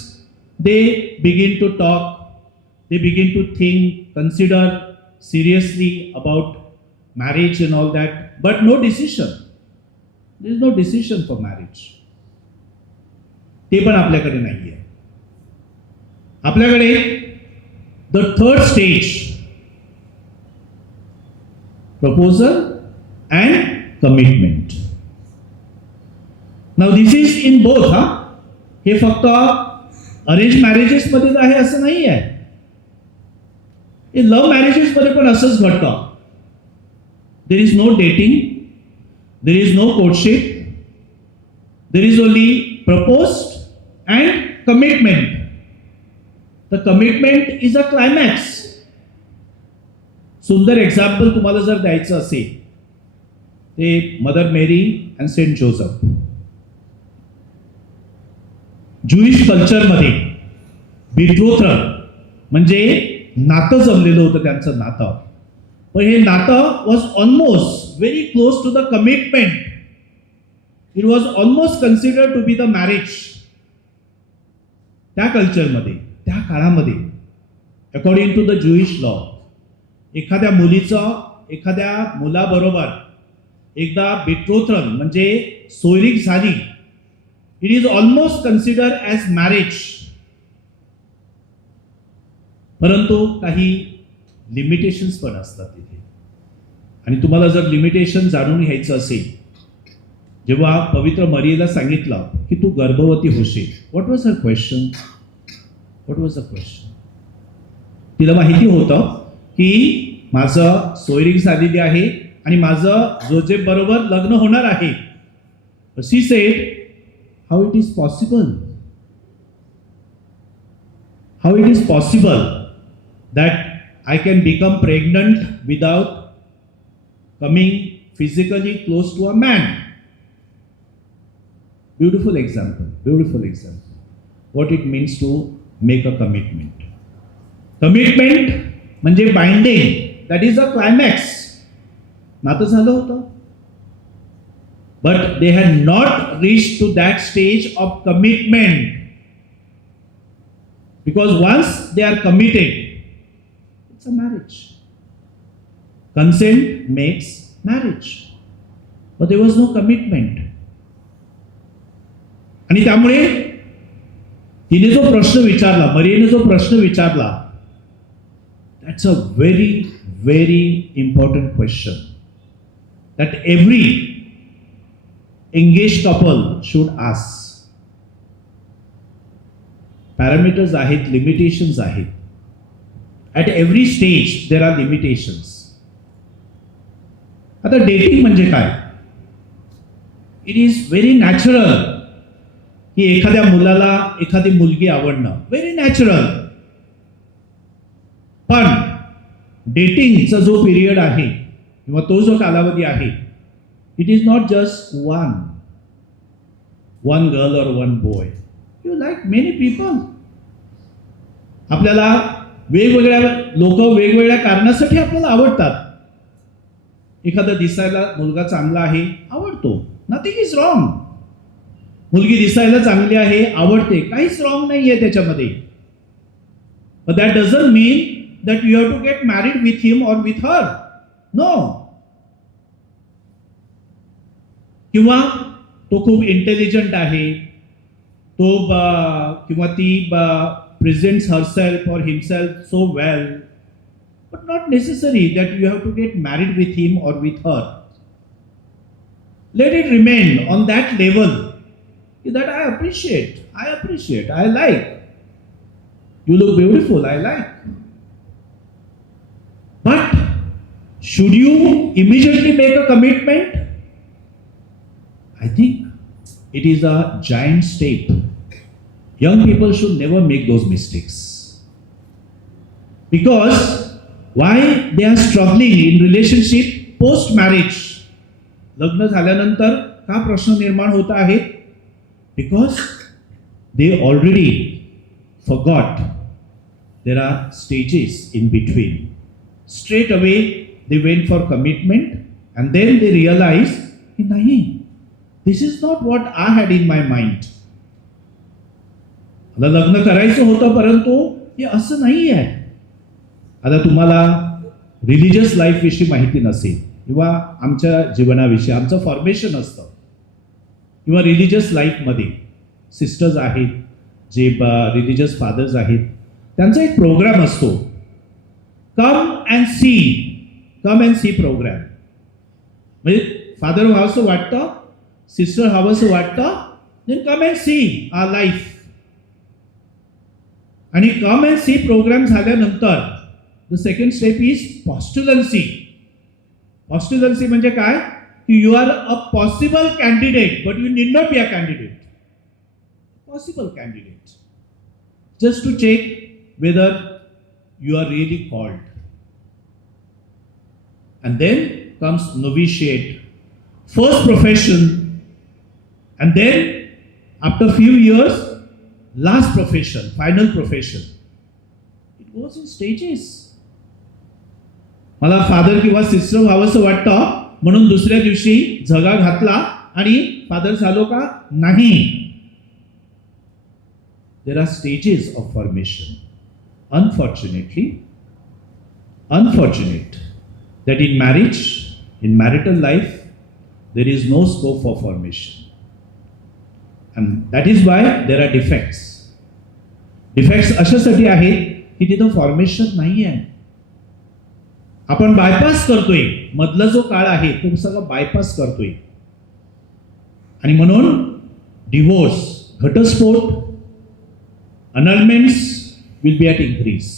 they begin to talk, they begin to think, consider seriously about marriage and all that, but no decision. There is no decision for marriage. ते पण आपल्याकडे नाहीये. आपल्याकडे the third stage, proposal and commitment. Now this is in both. हे फक्त arrange marriages मध्येच आहे असं नाही आहे. हे लव्ह मॅरेजेस मध्ये पण असंच घडतं. There is no dating, there is no courtship, there is only proposed and commitment. The commitment is a climax. सुंदर एक्झाम्पल तुम्हाला जर द्यायचं असेल ते mother Mary and saint Joseph. Jewish कल्चरमध्ये बिट्रोथल म्हणजे नातं जमलेलं होतं त्यांचं नातं. पण हे नातं was almost very close to the commitment. It was almost considered to be the marriage. त्या कल्चरमध्ये, त्या काळामध्ये, according to the Jewish law, एखाद्या मुलीचं एखाद्या मुलाबरोबर एकदा बिट्रोथल म्हणजे सोयरीक झाली, it is almost consider as marriage. परंतु काही लिमिटेशन्स पण असतात तिथे. आणि तुम्हाला जर लिमिटेशन जाणून घ्यायचं असेल, जेव्हा पवित्र मरियेला सांगितलं की तू गर्भवती होशील, what was her question? What was the question? तिला माहिती होतं की माझं सोयरीक झालेली आहे आणि माझं जोसेफ बरोबर लग्न होणार आहे. शी sed, how it is possible? How it is possible that I can become pregnant without coming physically close to a man? Beautiful example, beautiful example. What it means to make a commitment. Commitment म्हणजे binding, that is a climax. नातं झालं होतं. But they had not reached to that stage of commitment. Because once they are committed, it's a marriage. Consent makes marriage. But there was no commitment. आणि त्यामुळे तिने जो प्रश्न विचारला, मरियेने जो प्रश्न विचारला, that's a very, very important question that every engaged couple should ask. Parameters आहेत, limitations आहेत. At every stage there are limitations. आता डेटिंग म्हणजे काय? इट इज व्हेरी नॅचरल की एखाद्या मुलाला एखादी मुलगी आवडणं, व्हेरी नॅचरल. पण डेटिंगचा जो पिरियड आहे किंवा तो जो कालावधी आहे, it is not just one girl or one boy. You like many people. आपल्याला वेगवेगळ्या लोक वेगवेगळ्या कारणासाठी आपल्याला आवडतात. एखादा दिसायला मुलगा चांगला आहे, आवडतो, नथिंग इज रॉंग. मुलगी दिसायला चांगली आहे, आवडते, काहीच रॉंग नाहीये त्याच्यामध्ये. But that doesn't mean that you have to get married with him or with her. No. किंवा तो खूप इंटेलिजंट आहे, तो किंवा ती presents herself or himself so well, but not necessary that you have to get married with him or with her. Let it remain on that level that I appreciate, I like. You look beautiful, I like. But should you immediately make a commitment? I think it is a giant step. Young people should never make those mistakes. Because why they are struggling in relationship post marriage? लग्न झाल्यानंतर का प्रश्न निर्माण होत आहे? Because they already forgot there are stages in between. Straight away they went for commitment and then they realized, nahi, this is not what I had in my mind. आता लग्न करायचं होतं परंतु हे असं नाही आहे. आता तुम्हाला रिलिजियस लाईफ विषयी माहिती नसेल, किंवा आमच्या जीवनाविषयी आमचं फॉर्मेशन असतं किंवा रिलिजियस लाईफमध्ये सिस्टर्स आहेत जे रिलिजियस फादर्स आहेत त्यांचा एक प्रोग्राम असतो कम अँड सी प्रोग्राम. म्हणजे फादर व्हावंसं वाटतं, सिस्टर हवंसं वाटतं, then come and see our life. आणि कम अँड सी प्रोग्राम झाल्यानंतर the second step is postulancy. Postulancy म्हणजे काय की you are a possible candidate but you need not be a candidate. Possible candidate just to check whether you are really called. And then comes novitiate, first profession, and then after few years last profession, final profession. It goes in stages. मला father किंवा sister व्हावंसं वाटतं म्हणून दुसऱ्या दिवशी झगा घातला आणि father झालो का? नाही. There are stages of formation. Unfortunate that in marriage, in marital life, there is no scope for formation. And that is why there are defects. Defects अशासाठी आहेत की तिथं फॉर्मेशन नाही आहे. आपण बायपास करतोय, मधला जो काळ आहे तो सगळं बायपास करतोय. आणि म्हणून डिवोर्स, घटस्फोट, annulments will be at increase.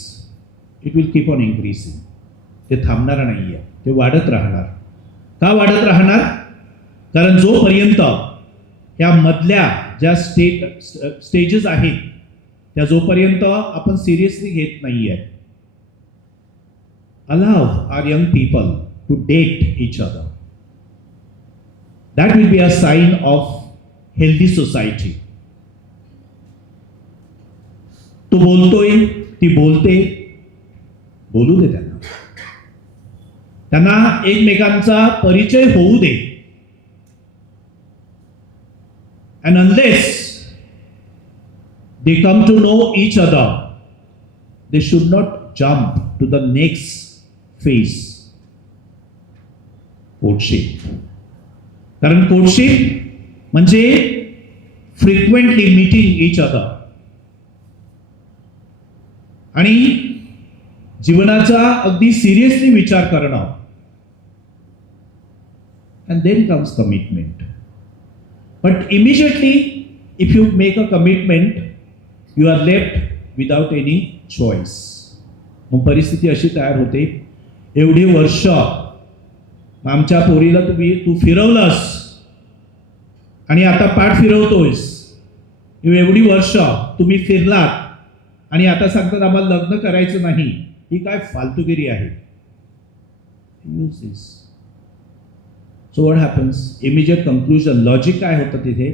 It will keep on increasing. ते थांबणार नाही आहे, ते वाढत राहणार. का वाढत राहणार? कारण जोपर्यंत या मधल्या ज्या स्टेजेस आहेत त्या जोपर्यंत आपण सिरियसली घेत नाही आहे. Allow our young people to date each other. That will be a sign of healthy society. तो बोलतोय, ती बोलते, बोलू दे त्यांना. त्यांना एकमेकांचा परिचय होऊ दे. And unless they come to know each other, they should not jump to the next phase. Courtship. कारण courtship म्हणजे frequently meeting each other. आणि जीवनाचा अगदी सिरियसली विचार करणं. And then comes commitment. But immediately, if you make a commitment, you are left without any choice. मग परिस्थिती अशी तयार होते, एवढी वर्ष आमच्या पोरीला तू फिरवलंस आणि आता पाठ फिरवतोयस. एवढी वर्ष तुम्ही फिरलात आणि आता सांगतात आम्हाला लग्न करायचं नाही. ही काय फालतूगिरी आहे. Use this. So what happens? Immediate conclusion, logic काय होतं तिथे?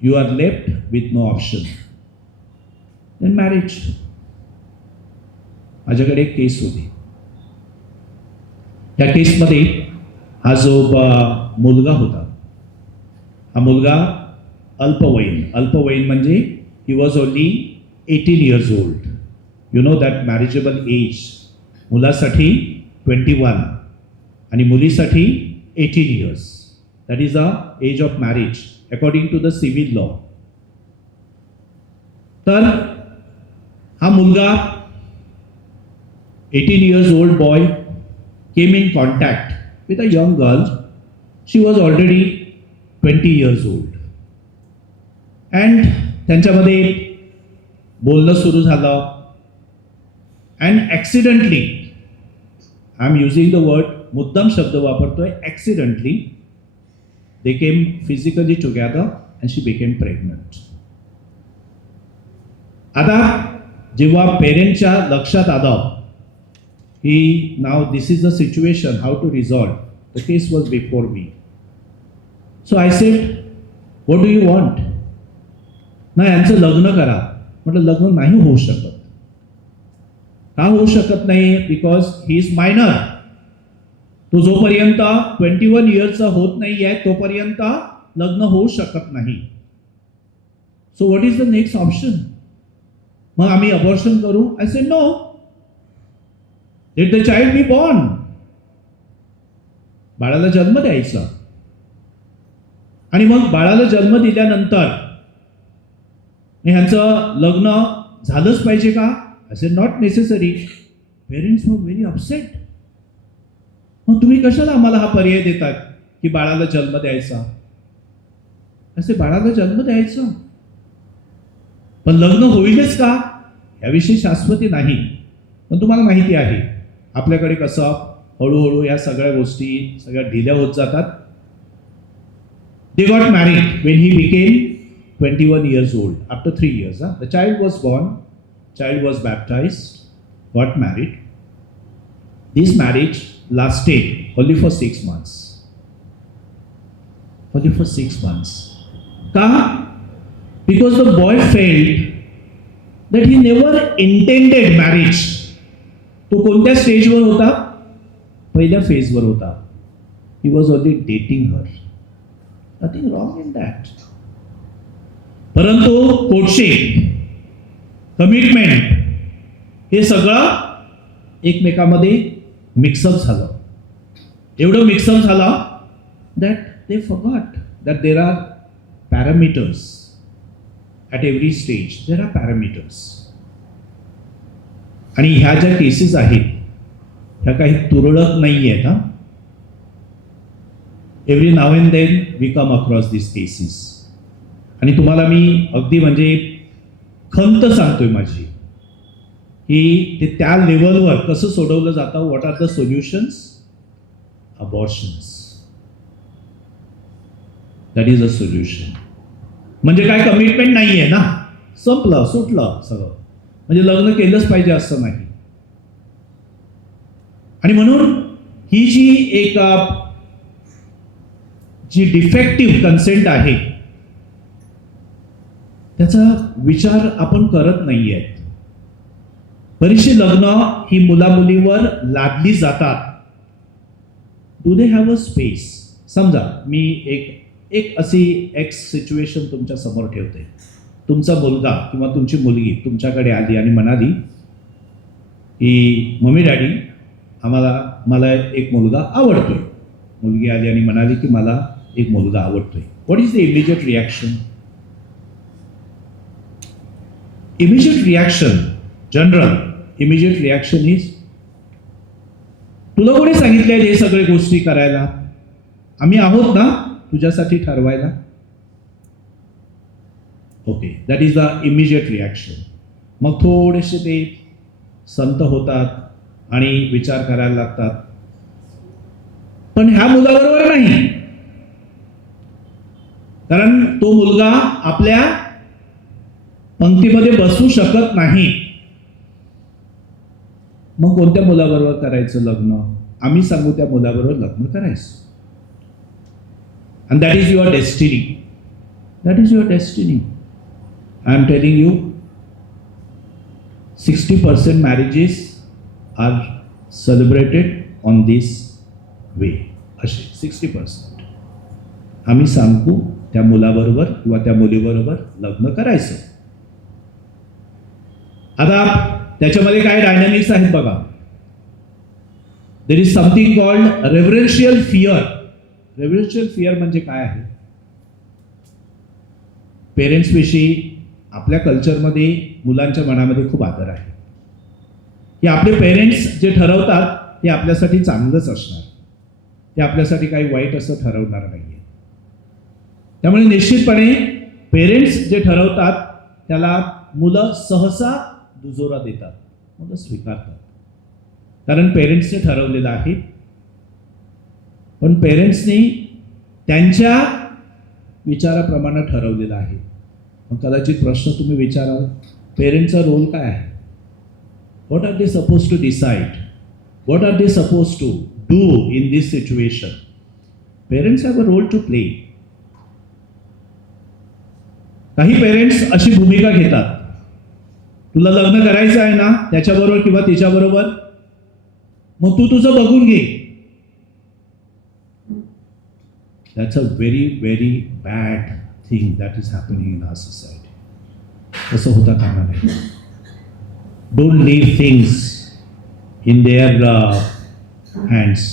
You are left with no option. Then marriage. माझ्याकडे एक केस होती. त्या केसमध्ये हा जो मुलगा होता, हा मुलगा अल्पवयीन म्हणजे he was only 18 years old. You know that marriageable age मुलासाठी 21 आणि मुलीसाठी 18 years. That is the age of marriage according to the civil law. तर हा मुलगा 18 years old boy came in contact with a young girl. She was already 20 years old. And त्यांच्यामध्ये बोलणं सुरू झालं. And accidentally, I am using the word, मुद्दाम शब्द वापरतोय, accidentally they came physically together and she became pregnant. आता जेव्हा पेरेंटच्या लक्षात आलं की now this is the situation, how to resolve, the case was before me. So I said, what do you want? ना यांचं लग्न करा. म्हटलं लग्न नाही होऊ शकत. का होऊ शकत नाही? Because he is minor. तो जोपर्यंत 21 इयर्सचा होत नाही आहे तोपर्यंत लग्न होऊ शकत नाही. So what is the next option? मग आम्ही अबॉर्शन करू? I said no, let the child be born. बाळाला जन्म द्यायचा. आणि मग बाळाला जन्म दिल्यानंतर ह्यांचं लग्न झालंच पाहिजे का? असे not necessary. Parents were very upset. मग तुम्ही कशाला आम्हाला हा पर्याय देतात की बाळाला जन्म द्यायचा? असे बाळाला जन्म द्यायचा, पण लग्न होईलच का याविषयी शाश्वती नाही. पण तुम्हाला माहिती आहे आपल्याकडे कसं हळूहळू या सगळ्या गोष्टी सगळ्या ढिल्या होत जातात. They got married when he became 21 years old. After 3 years, the child was born, child was baptized, got married. This marriage lasted only for 6 months. Only for 6 months. Ka? Because the boy felt that he never intended marriage. तो कोणत्या स्टेजवर होता? पहिल्या फेजवर होता. He was only dating her. Nothing wrong in that. परंतु courtship, commitment हे सगळं एकमेकांमध्ये मिक्सअप झालं. एवढं मिक्सअप झालं that they forgot that there are parameters at every stage. There are parameters. आणि ह्या ज्या केसेस आहेत ह्या काही तुरळक नाही आहेत. Every now and then we come across this cases. आणि तुम्हाला मी अगदी म्हणजे खंत सांगतोय माझी की ते त्या लेवलवर कसं सोडवलं जातं. What are the solutions? Abortions. That is a solution. म्हणजे काय कमिटमेंट नाही आहे ना, संपलं सुटलं सगळं. म्हणजे लग्न केलंच पाहिजे असं नाही. आणि म्हणून ही जी डिफेक्टिव्ह कन्सेंट आहे त्याचा विचार आपण करत नाही आहेत. बरीचशी लग्न ही मुलामुलीवर लादली जातात. Do they have a space? समजा मी एक अशी एक्स सिच्युएशन तुमच्या समोर ठेवते. तुमचा मुलगा किंवा तुमची मुलगी तुमच्याकडे आली आणि म्हणाली की मम्मी डॅडी मला एक मुलगा आवडतोय. मुलगी आली आणि म्हणाली की मला एक मुलगा आवडतोय. What is the immediate reaction? Immediate reaction, general immediate reaction is, तुला कोणी सांगितलंय हे सगळे गोष्टी करायला? आम्ही आहोत ना तुझ्यासाठी ठरवायला. Okay, that is the immediate reaction. मग थोडेसे ते संत होतात आणि विचार करायला लागतात. पण ह्या मुलाबरोबर नाही, कारण तो मुलगा आपल्या पंक्तीमध्ये बसू शकत नाही. मग कोणत्या मुलाबरोबर करायचं लग्न? आम्ही सांगू त्या मुलाबरोबर लग्न करायचं. And that is your destiny. That is your destiny. I am telling you, 60% marriages are celebrated on this way. असे 60% आम्ही सांगू त्या मुलाबरोबर किंवा त्या मुलीबरोबर लग्न करायचं. आता त्याच्यामध्ये काय डायनॅमिक्स आहेत बघा. There is something called reverential fear. Reverential fear म्हणजे काय आहे? पेरेंट्स विषयी आपल्या कल्चरमध्ये मुलांच्या मनामध्ये खूप आदर आहे की आपले पेरेंट्स जे ठरवतात ते आपल्यासाठी चांगलंच असणार. ते आपल्यासाठी काही वाईट असं ठरवणार नाही. त्यामुळे निश्चितपणे पेरेंट्स जे ठरवतात त्याला मुलं सहसा दुजोरा देतात, मुलं स्वीकारतात. कारण पेरेंट्सने ठरवलेलं आहे. पण पेरेंट्सनी त्यांच्या विचाराप्रमाणे ठरवलेलं आहे. मग कदाचित प्रश्न तुम्ही विचाराल, पेरेंट्सचा रोल काय आहे? What are they suppose to decide? What are they suppose to do in this situation? Parents have a role to play. काही पेरेंट्स अशी भूमिका घेतात, तुला लग्न करायचं आहे ना त्याच्याबरोबर किंवा तिच्याबरोबर, मग तू तुझं बघून घे. That's a very very bad thing that is happening in our society. असं होता कामा नये. Don't leave things in their hands.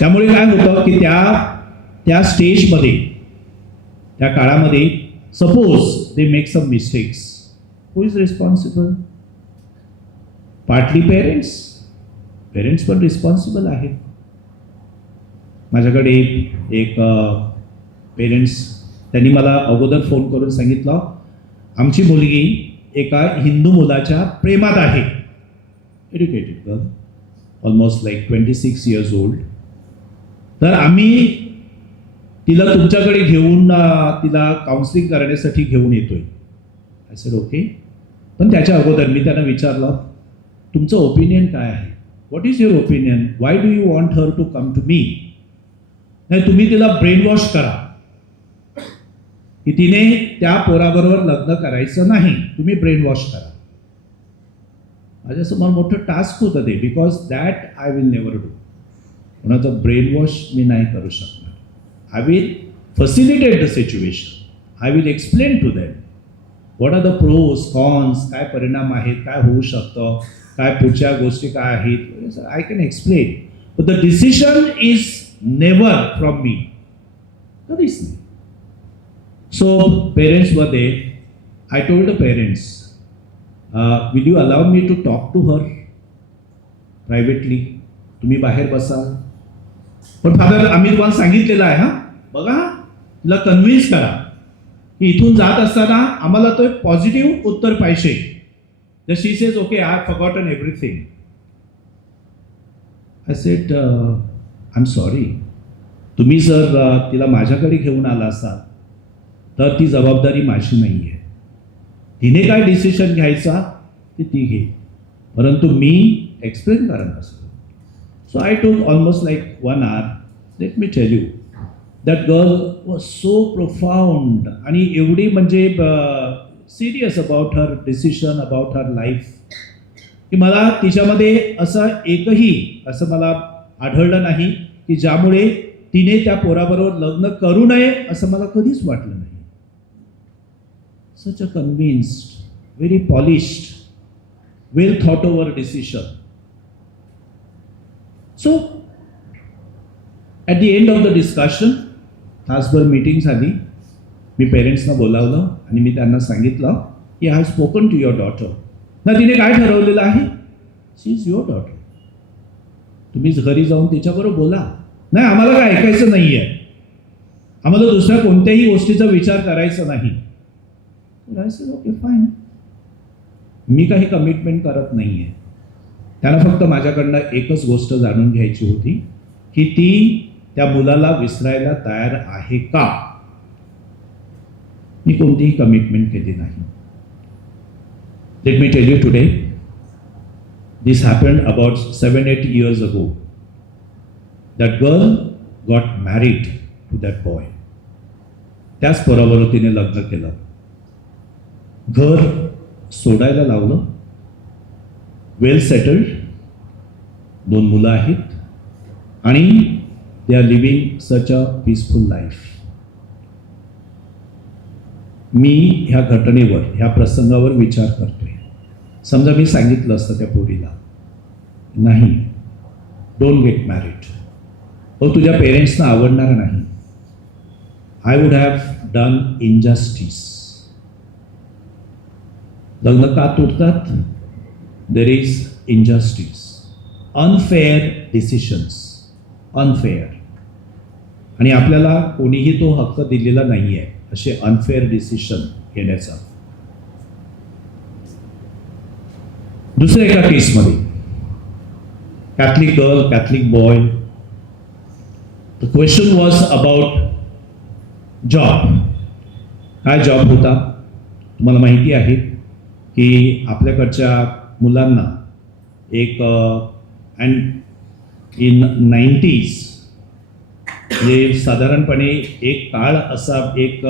त्यामुळे काय होतं की त्या स्टेजमध्ये, त्या काळामध्ये suppose they make some mistakes, who is responsible? Partly parents पण रिस्पॉन्सिबल आहेत. माझ्याकडे एक पेरेंट्स, त्यांनी मला अगोदर फोन करून सांगितलं आमची मुलगी एका हिंदू मुलाच्या प्रेमात आहे. Educated girl, almost like 26 years old. तर आम्ही तिला तुमच्याकडे घेऊन तिला काउन्सिलिंग करण्यासाठी घेऊन येतोय. I said okay. पण त्याच्या अगोदर मी त्यांना विचारलं तुमचं ओपिनियन काय आहे? What is your opinion? Why do you want her to come to me? नाही, तुम्ही तिला ब्रेन वॉश करा की तिने त्या पोराबरोबर लग्न करायचं नाही, तुम्ही ब्रेन वॉश करा. माझ्यासमोर मोठं टास्क होतं ते, because that I will never do. कोणाचं ब्रेन वॉश मी नाही करू शकणार. I will facilitate the situation. I will explain to them what are the pros cons, काय परिणाम आहेत, काय होऊ शकतं, काय पुढच्या गोष्टी काय आहेत. I can explain, but the decision is never from me. कधीच नाही. So parents were there. I told the parents, will you allow me to talk to her privately? तुम्ही बाहेर बसाल. पण फादर आम्ही तुम्हाला सांगितलेलं आहे, हां बघा, तुला कन्व्हिन्स करा की इथून जात असताना आम्हाला तो एक पॉझिटिव्ह उत्तर पाहिजे. तर she says okay, I have forgotten everything. I said I am sorry. तुम्ही जर तिला माझ्याकडे घेऊन आला असाल तर ती जबाबदारी माझी नाही आहे. तिने काय डिसिशन घ्यायचा ते ती घे, परंतु मी एक्सप्लेन करणार असतो. So I took almost like 1 hour. Let me tell you, that girl was so profound आणि एवढी म्हणजे serious about her decision, about her life, की मला तिच्यामध्ये असं मला आढळलं नाही की ज्यामुळे तिने त्या पोराबरोबर लग्न करू नये असं मला कधीच वाटलं नाही. Such a convinced, very polished, well thought over decision. So at the end of the discussion, तासभर मीटिंग झाली. मी पेरेंट्सना बोलावलं आणि मी त्यांना सांगितलं की I have spoken to your daughter. ना तिने काय ठरवलेलं आहे? She is your daughter. तुम्ही घरी जाऊन तिच्याबरोबर बोला. नाही, आम्हाला काय ऐकायचं नाही आहे, आम्हाला दुसऱ्या कोणत्याही गोष्टीचा विचार करायचा नाही. Okay fine. मी काही कमिटमेंट करत नाही आहे. त्यांना फक्त माझ्याकडनं एकच गोष्ट जाणून घ्यायची होती की ती त्या मुलाला विसरायला तयार आहे का. मी कोणतीही कमिटमेंट केली नाही. Let me tell you today, this happened about 7-8 years ago. That girl got married to that boy. त्याच पोराबरोबर तिने लग्न केलं, घर सोडायला लावलं, वेल सेटल्ड, 2 मुलं आहेत आणि they are living such a peaceful life. मी ह्या घटनेवर, ह्या प्रसंगावर विचार करतोय. समजा मी सांगितलं असतं त्या पोरीला, नाही, डोंट गेट मॅरिड, तुझ्या पेरेंट्सना आवडणार नाही, I would have done injustice. लग्न का तुटतात? There is injustice, unfair decisions, unfair. आणि आपल्याला कोणीही तो हक्क दिलेला नाही आहे असे अनफेअर डिसिशन घेण्याचा. दुसऱ्या एका केसमध्ये Catholic girl, Catholic boy. The question was about job. काय जॉब होता? तुम्हाला माहिती आहे की आपल्याकडच्या मुलांना एक अँड इन 90s म्हणजे साधारणपणे एक काळ असा, एक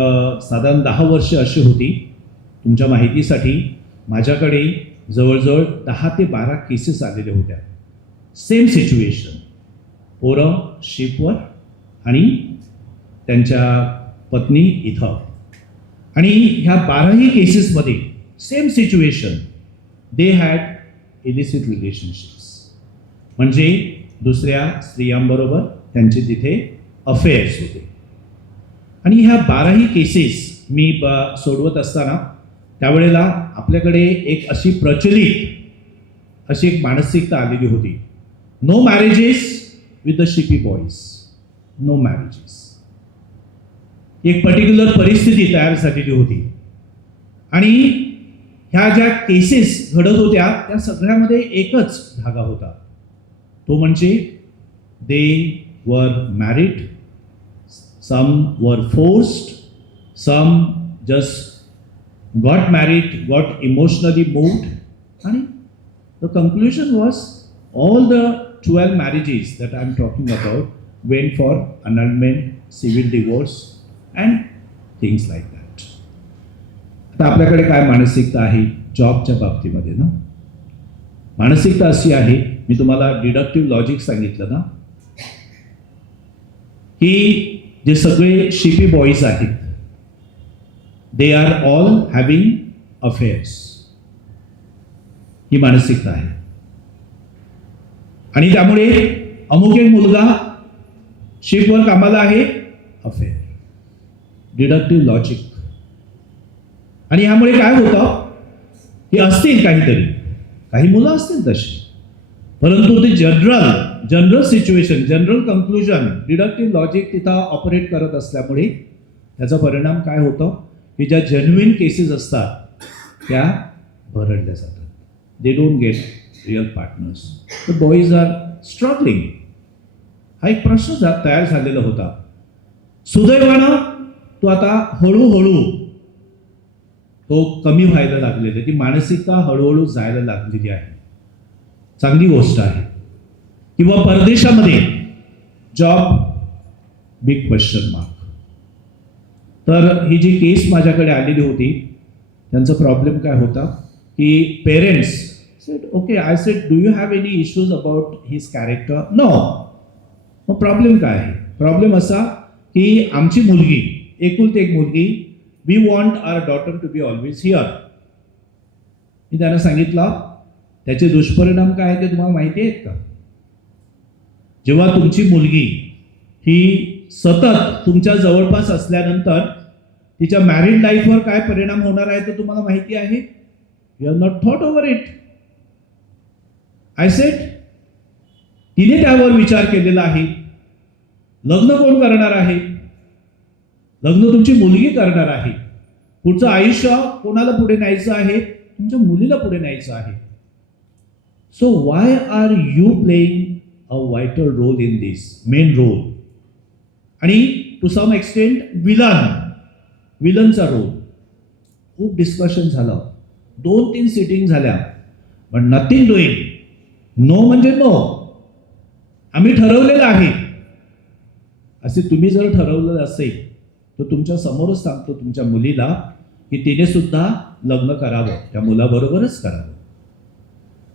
साधारण 10 वर्ष अशी होती. तुमच्या माहितीसाठी माझ्याकडे जवळजवळ 10 ते 12 केसेस आलेल्या होत्या. सेम सिच्युएशन, पोरं शिपवर आणि त्यांच्या पत्नी इथं. आणि ह्या 12ही केसेसमध्ये same situation, they had illicit relationships. म्हणजे दुसऱ्या स्त्रियांबरोबर त्यांचे तिथे अफेअर्स होते. आणि ह्या 12ही केसेस मी सोडवत असताना त्यावेळेला आपल्याकडे एक अशी प्रचलित अशी एक मानसिकता आलेली होती, no marriages with the shippy boys, no marriages. एक पर्टिक्युलर परिस्थिती तयार झालेली होती. आणि ह्या ज्या केसेस घडत होत्या त्या सगळ्यामध्ये एकच धागा होता, तो म्हणजे दे वर married, some were forced, some just got married, got emotionally moved, and the conclusion was all the 12 marriages that I'm talking about went for annulment, civil divorce and things like that. आता आपल्याकडे काय मानसिकता आहे जॉबच्या बाबतीमध्ये ना, मानसिकता अशी आहे, मी तुम्हाला डिडक्टिव्ह लॉजिक सांगितलं ना, की जे सगळे शिपी बॉईज आहेत they are all having affairs. ही मानसिकता आहे. आणि त्यामुळे अमुक एक मुलगा शिपवर कामाला आहे, अफेअर. Deductive logic. आणि यामुळे काय होतं की असतील काहीतरी, काही मुलं असतील तशी, परंतु ते general situation, general conclusion, deductive logic तिथं ऑपरेट करत असल्यामुळे त्याचा परिणाम काय होतो की ज्या जेन्युइन केसेस असतात त्या भरडल्या जातात. They don't get real partners. The boys are struggling. हा एक प्रश्न तयार झालेला होता. सुदैवानं तो आता हळूहळू तो कमी व्हायला लागलेला, ती मानसिकता हळूहळू जायला लागलेली आहे. चांगली गोष्ट आहे. किंवा परदेशामध्ये जॉब, बिग क्वेश्चन मार्क. तर ही जी केस माझ्याकडे आलेली होती त्यांचा प्रॉब्लेम काय होता की parents said okay, I said do you have any issues about his character? No. मग प्रॉब्लेम काय आहे? प्रॉब्लेम असा की आमची मुलगी, एकुलती एक मुलगी, we want our daughter to be always here. मी त्यांना सांगितलं त्याचे दुष्परिणाम काय आहेत ते तुम्हाला माहिती आहेत का? जेव्हा तुमची मुलगी ही सतत तुमच्या जवळपास असल्यानंतर तिच्या मॅरिड लाईफवर काय परिणाम होणार आहे ते तुम्हाला माहिती आहे. You have not thought over it. I said तिने त्यावर विचार केलेला आहे. लग्न कोण करणार आहे? लग्न तुमची मुलगी करणार आहे. पुढचं आयुष्य कोणाला पुढे न्यायचं आहे? तुमच्या मुलीला पुढे न्यायचं आहे. So why are you playing a vital role in this, main role? आणि टू सम एक्सटेंट विलनचा रोल. खूप डिस्कशन झालं, 2-3 सिटिंग झाल्या, पण नथिंग डुईंग. नो म्हणजे नो. आम्ही ठरवलेलं आहे. असे तुम्ही जर ठरवलं असेल तर तुमच्या समोरच सांगतो तुमच्या मुलीला की तिने सुद्धा लग्न करावं, त्या मुलाबरोबरच करावं.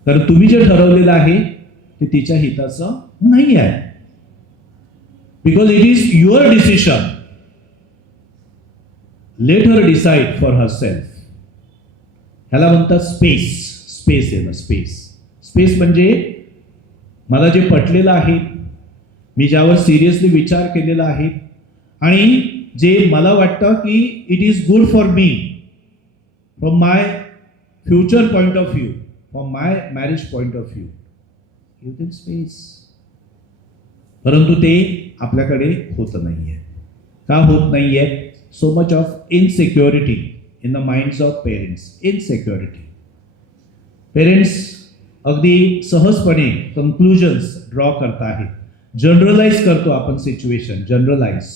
कारण तुम्ही जे ठरवलेलं आहे ते तिच्या हिताचं नाही आहे. Because it is your decision. Let her decide for herself. ह्याला म्हणतात स्पेस. स्पेस आहे ना, स्पेस. स्पेस म्हणजे मला जे पटलेलं आहे, मी ज्यावर सिरियसली विचार केलेला आहे आणि जे मला वाटतं की it is good for me from my future point of view, from my marriage point of view. You can space. परंतु ते आपल्याकडे होत नाही आहे. का होत नाही आहे? So much of insecurity in the minds of parents. Insecurity. Parents अगदी सहजपणे कंक्लुजन्स ड्रॉ करत आहेत. जनरलाइज करतो आपण सिच्युएशन, जनरलाइज.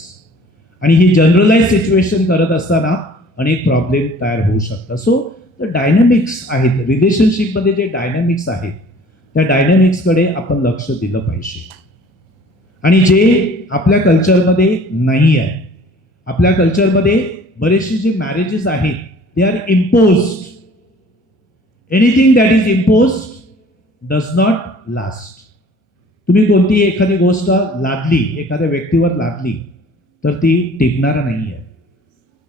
आणि ही जनरलाइज सिच्युएशन करत असताना अनेक प्रॉब्लेम तयार होऊ शकतात. सो द डायनॅमिक्स आहेत रिलेशनशिपमध्ये, जे डायनॅमिक्स आहेत त्या डायनॅमिक्सकडे आपण लक्ष दिलं पाहिजे. आणि जे आपल्या कल्चरमध्ये नाही आहे. आपल्या कल्चरमध्ये बरेचसे जे मॅरेजेस आहेत they are imposed. Anything that is imposed does not last. तुम्ही कोणतीही एखादी गोष्ट लादली, एखाद्या व्यक्तीवर लादली तर ती टिकणार नाही आहे.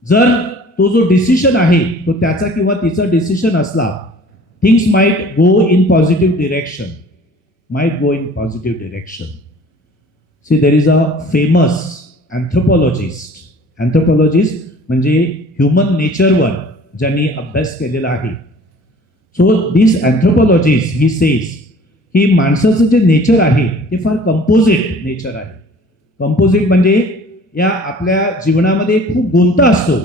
जर तो जो डिसिशन आहे तो त्याचा किंवा तिचा डिसिशन असला, things might go in positive direction, might go in positive direction. See there is a famous anthropologist म्हणजे ह्युमन नेचरवर ज्यांनी अभ्यास केलेला आहे. सो दिस अँथ्रोपॉलॉजिस्ट ही सेज की माणसाचं जे नेचर आहे ते फार कंपोजिट नेचर आहे. कंपोजिट म्हणजे या आपल्या जीवनामध्ये खूप गुंता असतो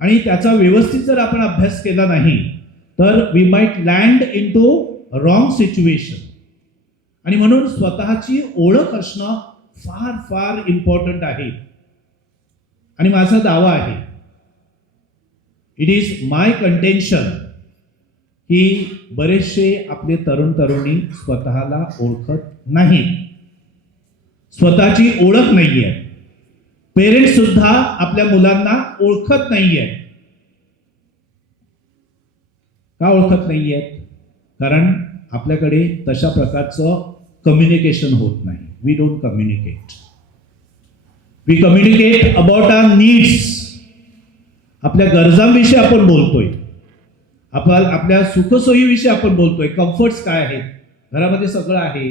आणि त्याचा व्यवस्थित जर आपण अभ्यास केला नाही तर we might land into wrong situation. आणि म्हणून स्वतःची ओळख असणं फार फार इम्पॉर्टंट आहे. आणि माझा दावा आहे, इट इज माय कंटेन्शन, की बरेचसे आपले तरुण तरुणी स्वतःला ओळखत नाही, स्वतःची ओळख नाहीये. पेरेंट्स सुद्धा आपल्या मुलांना ओळखत नाहीये. का ओळखत नाहीयेत? कारण आपल्याकडे तशा प्रकारचं कम्युनिकेशन होत नाही. We don't communicate. We communicate about our needs. आपल्या गरजांविषयी आपण बोलतोय, आपल्या सुखसोयीविषयी आपण बोलतोय. कम्फर्ट्स काय आहेत? घरामध्ये सगळं आहे,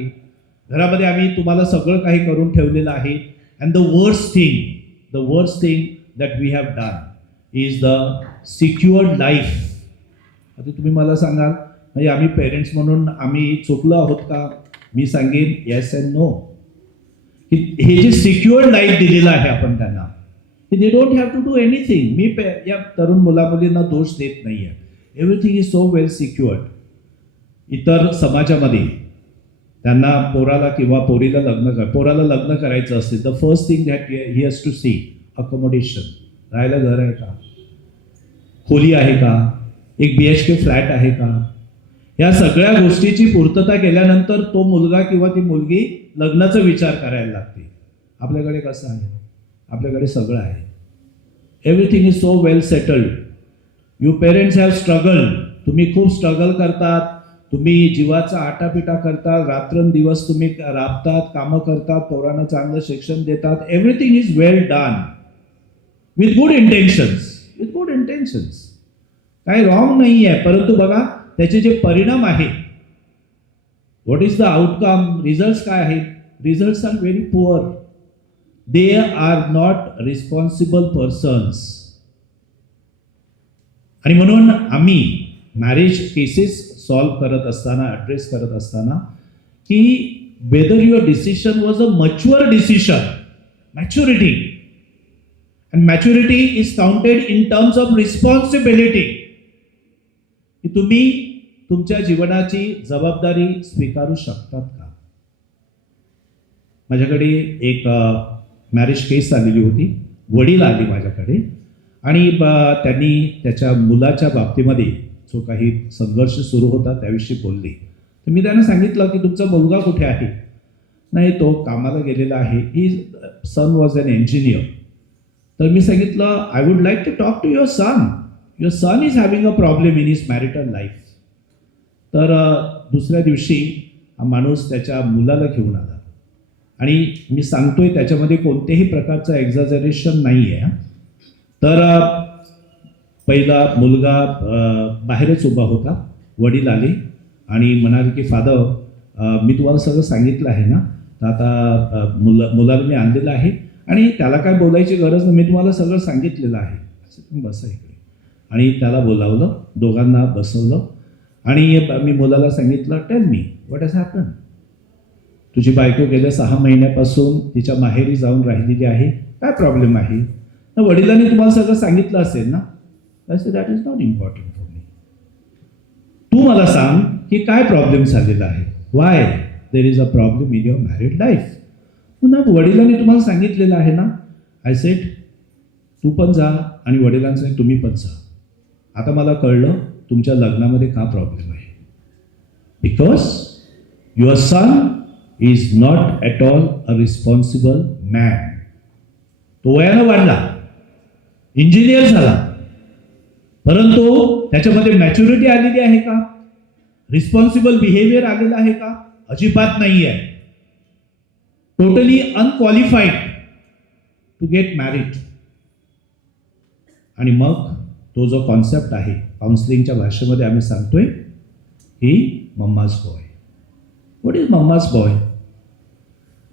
घरामध्ये आम्ही तुम्हाला सगळं काही करून ठेवलेलं आहे. And the worst thing that we have done is the secured life. आता तुम्ही मला सांगाल म्हणजे आम्ही पेरेंट्स म्हणून आम्ही चुकलो आहोत का? मी सांगेन येस अँड नो. हे जे सिक्युअर्ड लाईफ दिलेलं आहे आपण त्यांना, they don't have to do anything. मी या तरुण मुलामुलींना दोष देत नाहीये. Everything is so well secured. इतर समाजामध्ये त्यांना पोराला किंवा पोराला लग्न करायचं असेल तर first thing that he has to see accommodation. राहायला घर आहे का, खोली आहे का, एक BHK फ्लॅट आहे का, या सगळ्या गोष्टीची पूर्तता केल्यानंतर तो मुलगा किंवा ती मुलगी लग्नाचा विचार करायला लागते. आपल्याकडे कसं आहे? आपल्याकडे सगळं आहे. Everything is so well settled. You parents have struggle. तुम्ही खूप स्ट्रगल करतात, तुम्ही जीवाचा आटापिटा करतात, रात्रंदिवस तुम्ही राबतात, कामं करतात, पोरांना चांगलं शिक्षण देतात. Everything is well done with good intentions. काही रॉंग नाही आहे. परंतु बघा त्याचे जे परिणाम आहेत, what is the outcome, result काय आहेत? Results are very poor. They are not responsible persons. आणि म्हणून आम्ही मॅरेज केसेस सॉल्व करत असताना, ॲड्रेस करत असताना, की whether your decision was a mature decision, maturity, and maturity is counted in terms of responsibility, की तुम्ही तुमच्या जीवनाची जबाबदारी स्वीकारू शकतात का? माझ्याकडे एक मॅरेज केस आलेली होती. वडील आले माझ्याकडे आणि त्यांनी त्याच्या मुलाच्या बाबतीमध्ये जो काही संघर्ष सुरू होता त्याविषयी बोलले. तर मी त्यांना सांगितलं की तुमचा मुलगा कुठे आहे? नाही, तो कामाला गेलेला आहे. He son was an engineer. तर मी सांगितलं I would like to talk to your son. Your son is having a problem in his marital life. तर दुसऱ्या दिवशी हा माणूस त्याच्या मुलाला घेऊन आला आणि मी सांगतोय त्याच्यामध्ये कोणत्याही प्रकारचं एक्झॅजरेशन नाही आहे. तर पहिला मुलगा बाहेरच उभा होता. वडील आले आणि म्हणाले की फादर, मी तुम्हाला सगळं सांगितलं आहे ना, तर आता मुलाला मी आणलेलं आहे आणि त्याला काय बोलायची गरज नाही, मी तुम्हाला सगळं सांगितलेलं आहे. असं तुम्ही बसा इकडे. आणि त्याला बोलावलं, दोघांना बसवलं आणि मी मुलाला सांगितलं, tell me what has happen. तुझी बायको गेल्या 6 महिन्यापासून तिच्या माहेरी जाऊन राहिलेली आहे, काय प्रॉब्लेम आहे? वडिलांनी तुम्हाला सगळं सांगितलं असेल ना. That is not important for me. तू मला सांग की काय प्रॉब्लेम झालेला आहे. Why there is a problem in your married life. वडिलांनी तुम्हाला सांगितलेलं आहे ना. आय सेड तू पण जा आणि वडिलांचं तुम्ही पण जा. आता मला कळलं तुमच्या लग्नामध्ये का प्रॉब्लेम आहे. Because your son is not at all a responsible man. तो वयानं वाढला, इंजिनियर झाला, परंतु त्याच्यामध्ये मॅच्युरिटी आलेली आहे का? रिस्पॉन्सिबल बिहेवियर आलेला आहे का? अजिबात नाही आहे. Totally unqualified to get married. आणि मग तो जो कॉन्सेप्ट आहे काउन्सिलिंगच्या भाषेमध्ये आम्ही सांगतोय की mama's boy. What is mama's boy?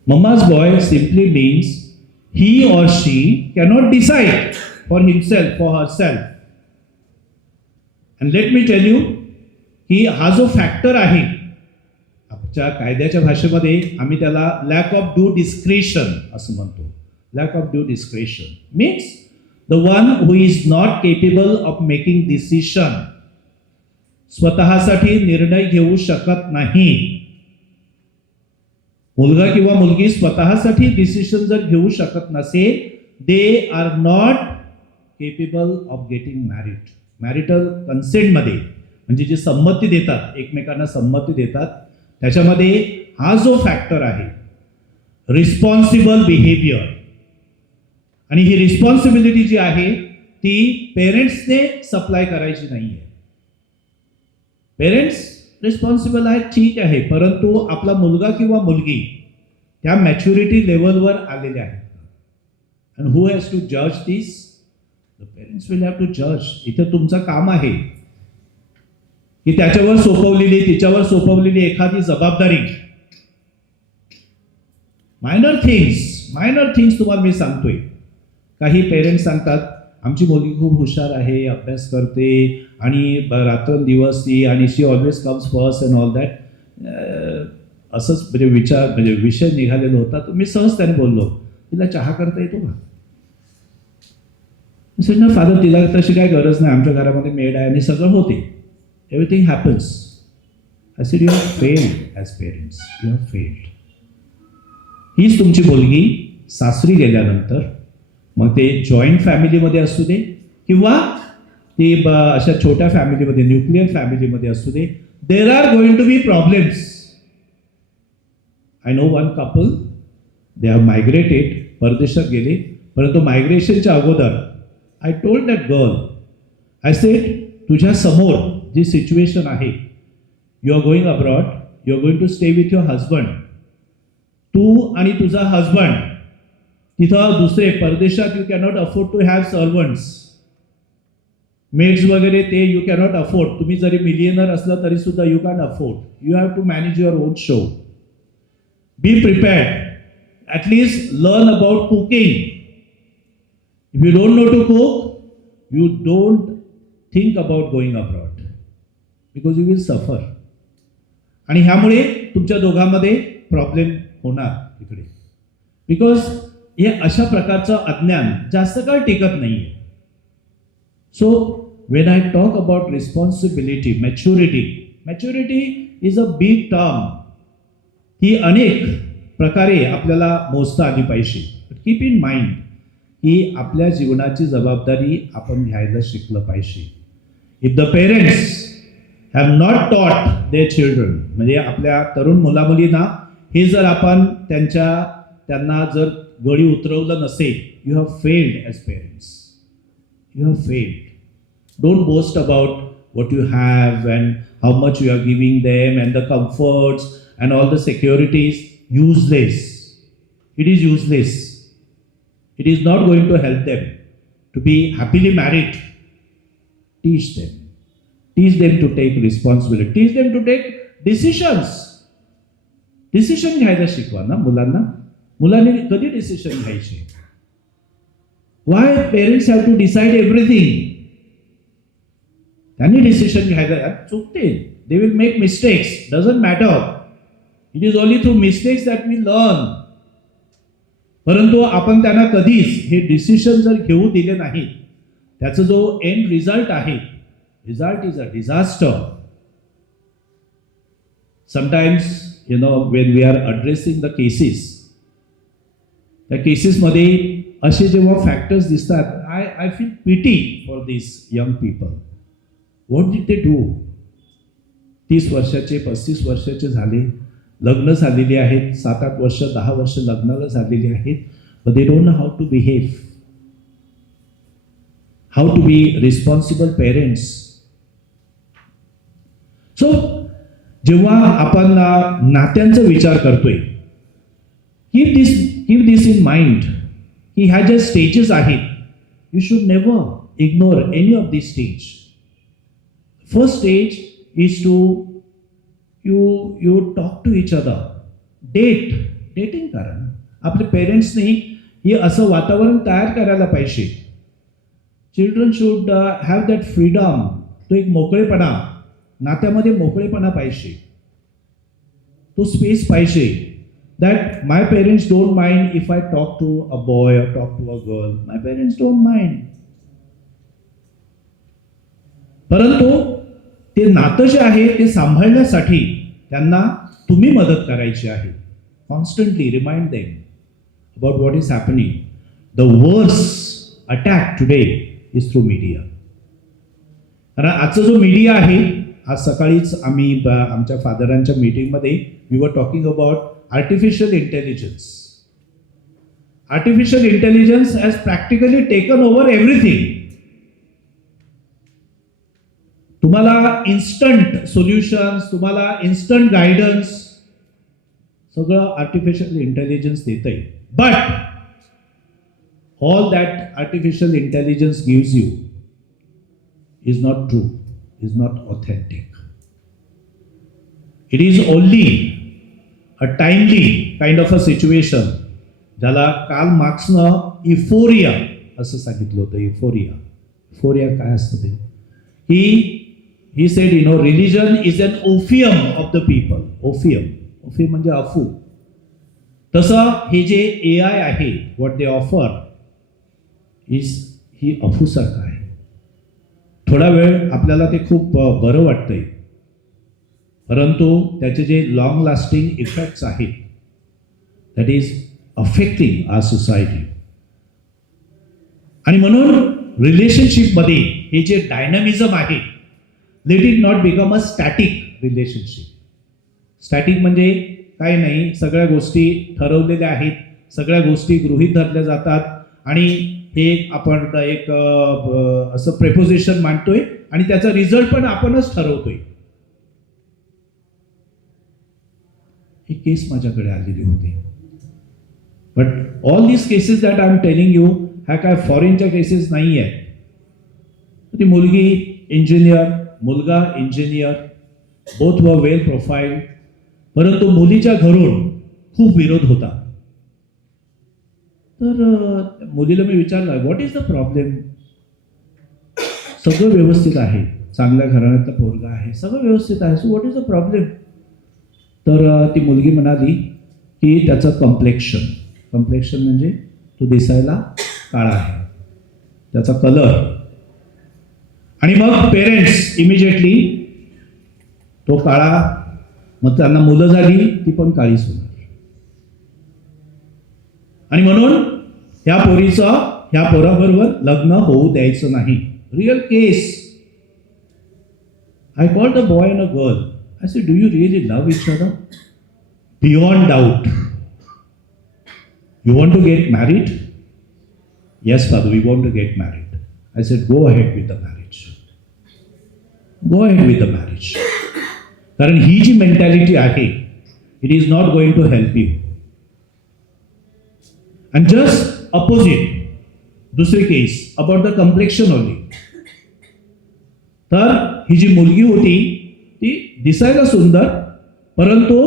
Mama's boy simply means he or she cannot decide for himself, for herself. And let me tell you की हा जो फॅक्टर आहे आमच्या कायद्याच्या भाषेमध्ये आम्ही त्याला लॅक ऑफ ड्यू डिस्क्रिशन असं म्हणतो. Lack of due discretion means the one who is not capable of making decision, स्वतःसाठी निर्णय घेऊ शकत नाही. मुलगा किंवा मुलगी स्वतःसाठी डिसिशन जर घेऊ शकत नसेल, they are not capable of getting married. Marital कन्सेंटमध्ये म्हणजे जे संमती देतात, एकमेकांना संमती देतात, त्याच्यामध्ये हा जो फॅक्टर आहे रिस्पॉन्सिबल बिहेवियर, आणि ही रिस्पॉन्सिबिलिटी जी आहे ती पेरेंट्सने सप्लाय करायची नाही आहे. पेरेंट्स रिस्पॉन्सिबल आहेत, ठीक आहे, परंतु आपला मुलगा किंवा मुलगी त्या मॅच्युरिटी लेवलवर आलेले आहेत. अँड हू हॅज टू जज दिस? The parents will have to जज. इथे तुमचं काम आहे की त्याच्यावर सोपवलेली, तिच्यावर सोपवलेली एखादी जबाबदारी, मायनर थिंग्स तुम्हाला मी सांगतोय. काही पेरेंट्स सांगतात आमची मुलगी खूप हुशार आहे, अभ्यास करते आणि रात्रंदिवस ती, आणि she always comes first and all that. असंच म्हणजे विषय निघालेला होता, तर मी सहज त्याने बोललो, तिला चहा करता येतो का? ना फादर, तिला तशी काय गरज नाही, आमच्या घरामध्ये मेड आहे आणि सगळं होते, everything happens. I said you have failed as parents, you have failed. हीच तुमची मुलगी सासरी गेल्यानंतर, मग ते जॉईंट फॅमिलीमध्ये असू दे किंवा ती अशा छोट्या फॅमिलीमध्ये, न्यूक्लिअर फॅमिलीमध्ये असू दे, there are going to be problems. I know one couple, they have migrated, परदेशात गेले, परंतु मायग्रेशनच्या अगोदर I told that girl, I said तुझ्या समोर जी सिच्युएशन आहे, you are going abroad, you are going to stay with your husband, तू आणि तुझा हजबंड तिथं दुसरे परदेशात, you cannot afford to have servants, maids वगैरे, ते यू कॅनॉट अफोर्ड. तुम्ही जरी मिलियनर असला तरी सुद्धा you can afford. You have to manage your own show. Be prepared, at least learn about cooking. If you don't know to cook, you don't think about going abroad, because you will suffer. आणि ह्यामुळे तुमच्या दोघांमध्ये problem होणार तिकडे, because हे अशा प्रकारचं अज्ञान जास्त काळ टिकत नाही आहे. So when I talk about responsibility, maturity is a big term. ही अनेक प्रकारे आपल्याला मोजता आली पाहिजे. कीप इन माइंड की आपल्या जीवनाची जबाबदारी आपण घ्यायला शिकलं पाहिजे. If the parents have not टॉट देअर चिल्ड्रन, म्हणजे आपल्या तरुण मुलामुलींना हे जर आपण त्यांना जर गळी उतरवलं नसेल, you have failed as parents. You have failed. Don't boast about what you have and how much you are giving them and the comforts and all the securities. Useless. It is useless. It is not going to help them to be happily married. Teach them. Teach them to take responsibility. Teach them to take decisions. Decision घ्यायला शिकवा ना मुलांना. मुलांनी कधी decision घ्यायचे? Why parents have to decide everything? त्यांनी decision घ्यायला चुकते. They will make mistakes, doesn't matter. It is only through mistakes that we learn. परंतु आपण त्यांना कधीच हे डिसिशन जर घेऊ दिले नाही, त्याचा जो एंड रिझल्ट आहे, result is a disaster. Sometimes when we are addressing the cases, त्या केसेसमध्ये असे जेव्हा फॅक्टर्स दिसतात, I feel pity for these young people. What did they do? 30 वर्षाचे 35 वर्षाचे झाले, लग्न झालेली आहेत, 7-8 वर्ष 10 वर्ष लग्नाला झालेली आहेत, but they don't know how to behave, how to be responsible parents. So जेव्हा आपण नात्यांचा विचार करतोय, कीप दिस इन माइंड की ह्या ज्या स्टेजेस आहेत, you should never ignore any of this stage. First stage is to you talk to each other, date. Dating करा. आपल्या पेरेंट्सनी हे असं वातावरण तयार करायला पाहिजे. Children should have that freedom. तो एक मोकळेपणा, नात्यामध्ये मोकळेपणा पाहिजे, तो स्पेस पाहिजे. That my parents don't mind if I talk to a boy और talk to a girl. My parents don't mind. परंतु ते नातं जे आहे ते सांभाळण्यासाठी त्यांना तुम्ही मदत करायची आहे. Constantly remind them about what is happening. The worst attack today is through media. कारण आजचा जो मीडिया आहे, आज सकाळीच आम्ही आमच्या फादरांच्या मीटिंगमध्ये we were talking about artificial intelligence. Artificial intelligence has practically taken over everything. तुम्हाला इन्स्टंट सोल्युशन्स, तुम्हाला इन्स्टंट गायडन्स सगळं आर्टिफिशियल इंटेलिजन्स देत आहे. But all that artificial intelligence gives you is not true, is not authentic. It is only a timely kind of a situation, ज्याला Karl मार्क्सनं euphoria असं सांगितलं होतं. इफोरिया काय असतं ते? He said, religion is an opium of the people. Opium म्हणजे अफू. तसं हे जे AI आहे, what they offer is ही अफूसारखं आहे. थोडा वेळ आपल्याला ते खूप बरं वाटतंय, परंतु त्याचे जे लॉंग लास्टिंग इफेक्ट्स आहेत, that is affecting our society. आणि म्हणून रिलेशनशिपमध्ये हे जे डायनामिझम आहे, let it not become a static relationship. Static म्हणजे काय नाही, सगळ्या गोष्टी ठरवलेल्या आहेत, सगळ्या गोष्टी गृहीत धरल्या जातात आणि हे आपण एक असं प्रेपोजिशन मांडतोय आणि त्याचा रिझल्ट पण आपणच ठरवतोय. ही केस माझ्याकडे आलेली होती. But all these cases that I am telling you, ह्या काय फॉरेनच्या केसेस नाही आहेत. ती मुलगी इंजिनियर, मुलगा engineer, both were well profiled, परंतु मुलीच्या घरून खूप विरोध होता. तर मुलीला मी विचारलं, व्हॉट इज द प्रॉब्लेम? सगळं व्यवस्थित आहे, चांगल्या घराण्यातला पोरगा आहे, सगळं व्यवस्थित आहे, so what is the problem? तर ती मुलगी म्हणाली की त्याचं कम्प्लेक्शन म्हणजे तो दिसायला काळा आहे, त्याचा कलर. आणि मग पेरेंट्स इमिजिएटली तो काळा, मग त्यांना मुलं झाली, ती पण काळीच होणार. आणि म्हणून ह्या पोराबरोबर लग्न होऊ द्यायचं नाही. Real case. I called the boy and a girl. I said, do you really love each other? Beyond doubt. You want to get married? Yes, Father, we want to get married. I said, go ahead with the marriage. Go ahead with the marriage. कारण ही जी mentality आहे, it is not going to help you. And just opposite, दुसरी केस about the complexion only. तर ही जी मुलगी होती ती दिसायला सुंदर, परंतु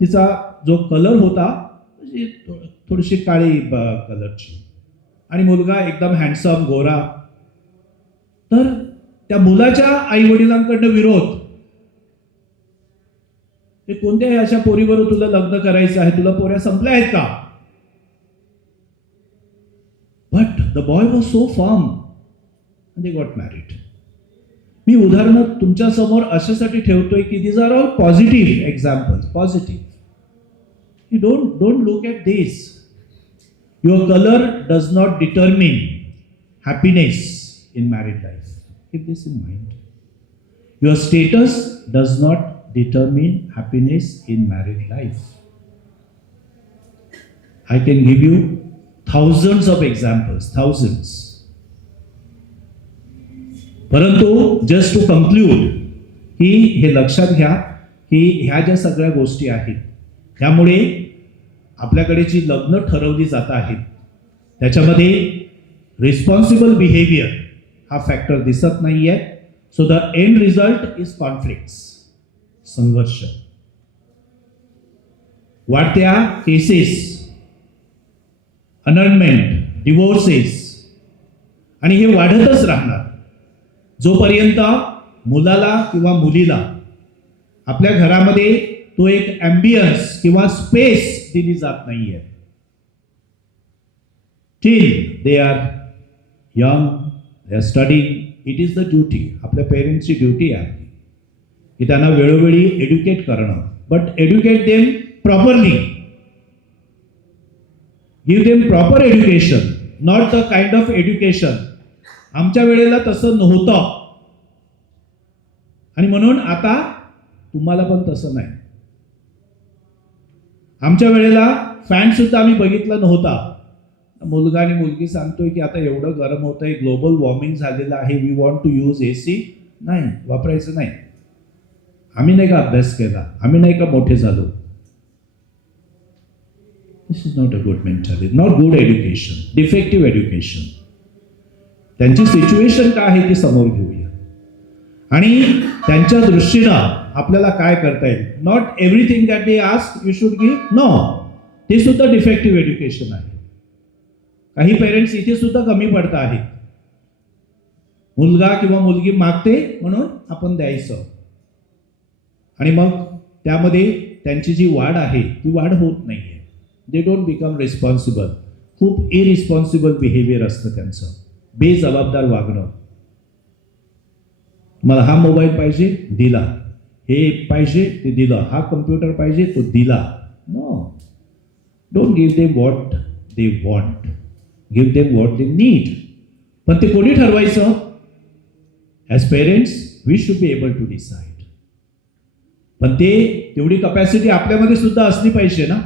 तिचा जो कलर होता थोडीशी काळी कलरची, आणि मुलगा एकदम हँडसम गोरा. तर त्या मुलाच्या आई वडिलांकडनं विरोध, हे कोणत्याही अशा पोरीबरोबर तुला लग्न करायचं आहे, तुला पोऱ्या संपल्या आहेत का? But the boy was so firm and they got married. मी उदाहरणं तुमच्या समोर अशासाठी ठेवतोय की these are all positive examples. Positive. You don't look at this. Your color does not determine happiness in married life. Keep this in mind. Your status does not determine happiness in married life. I can give you thousands of examples, thousands. परंतु just to conclude, की हे लक्षात घ्या की ह्या ज्या सगळ्या गोष्टी आहेत, त्यामुळे आपल्याकडे जी लग्न ठरवली जात आहेत त्याच्यामध्ये रिस्पॉन्सिबल बिहेवियर हा फॅक्टर दिसत नाहीये. So the end result is conflicts, संघर्ष. वाढत्या केसेस, अनमेंट, डिवोर्सेस, आणि हे वाढतच राहणार जोपर्यंत मुलाला किंवा मुलीला आपल्या घरामध्ये तो एक ॲम्बियन्स किंवा स्पेस दिली जात नाहीये. Till they are young, they are studying, it is the duty, आपल्या पेरेंट्सची ड्युटी आहे की त्यांना वेळोवेळी एड्युकेट करणं, but educate them properly, give them proper education, not the kind of education. आमच्या वेळेला तसं नव्हतं आणि म्हणून आता तुम्हाला पण तसं नाही. आमच्या वेळेला फॅन सुद्धा आम्ही बघितला नव्हता. मुलगा आणि मुलगी सांगतोय की आता एवढं गरम होत आहे, ग्लोबल वॉर्मिंग झालेलं आहे, we want to use AC. नाही, वापरायचं नाही. आम्ही नाही का अभ्यास केला, आम्ही नाही का मोठे झालो. This is not a good mentality, not good education, defective education. त्यांची सिच्युएशन काय आहे ती समोर घेऊया आणि त्यांच्या दृष्टीनं आपल्याला काय करता येईल. Not everything that they ask you should give, no, ते सुद्धा डिफेक्टिव्ह एज्युकेशन आहे. काही पेरेंट्स इथे सुद्धा कमी पडत आहेत. मुलगा किंवा मुलगी मागते म्हणून आपण द्यायचं आणि मग त्यामध्ये त्यांची जी वाढ आहे ती वाढ होत नाहीये. They don't become responsible. खूप इरिस्पॉन्सिबल बिहेवियर असतं त्यांचं, बेजबाबदार वागणं. मला हा मोबाईल पाहिजे, दिला. हे पाहिजे, ते दिलं. हा कम्प्युटर पाहिजे, तो दिला. No, don't give them what they want, give them what they need. पण ते कोणी ठरवायचं? As parents we should be able to decide. पण ते तेवढी कपॅसिटी आपल्यामध्ये सुद्धा असली पाहिजे ना.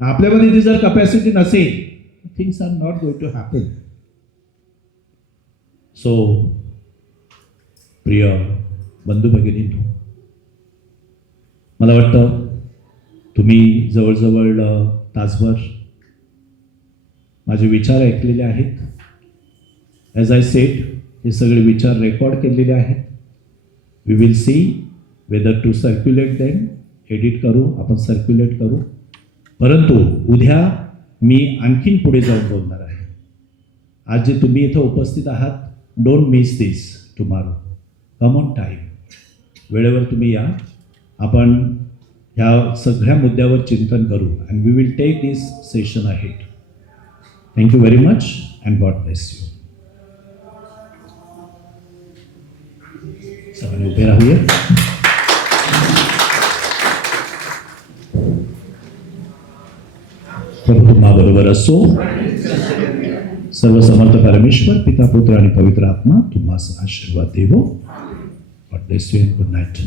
आपल्यामध्ये ती जर कपॅसिटी नसेल, things are not going to happen. So प्रिय बंधू भगिनींनो, मला वाटतं तुम्ही जवळजवळ तासभर माझे विचार ऐकलेले आहेत. ॲज आय सेड, हे सगळे विचार रेकॉर्ड केलेले आहेत. We will see whether to circulate them. Edit करू, आपण सर्क्युलेट करू. परंतु उद्या मी आणखीन पुढे जाऊन बोलणार आहे. आज जे तुम्ही इथं उपस्थित आहात, don't miss this tomorrow. Come on time, वेळेवर तुम्ही या. आपण ह्या सगळ्या मुद्द्यावर चिंतन करू and we will take this session ahead. Thank you very much and God bless you. सगळे उभे राहूया. प्रभू तुम्हाबरोबर असो. सर्व समर्थ परमेश्वर पिता, पुत्र आणि पवित्र आत्मा तुम्हाला आशीर्वाद देवो. God bless you and good night.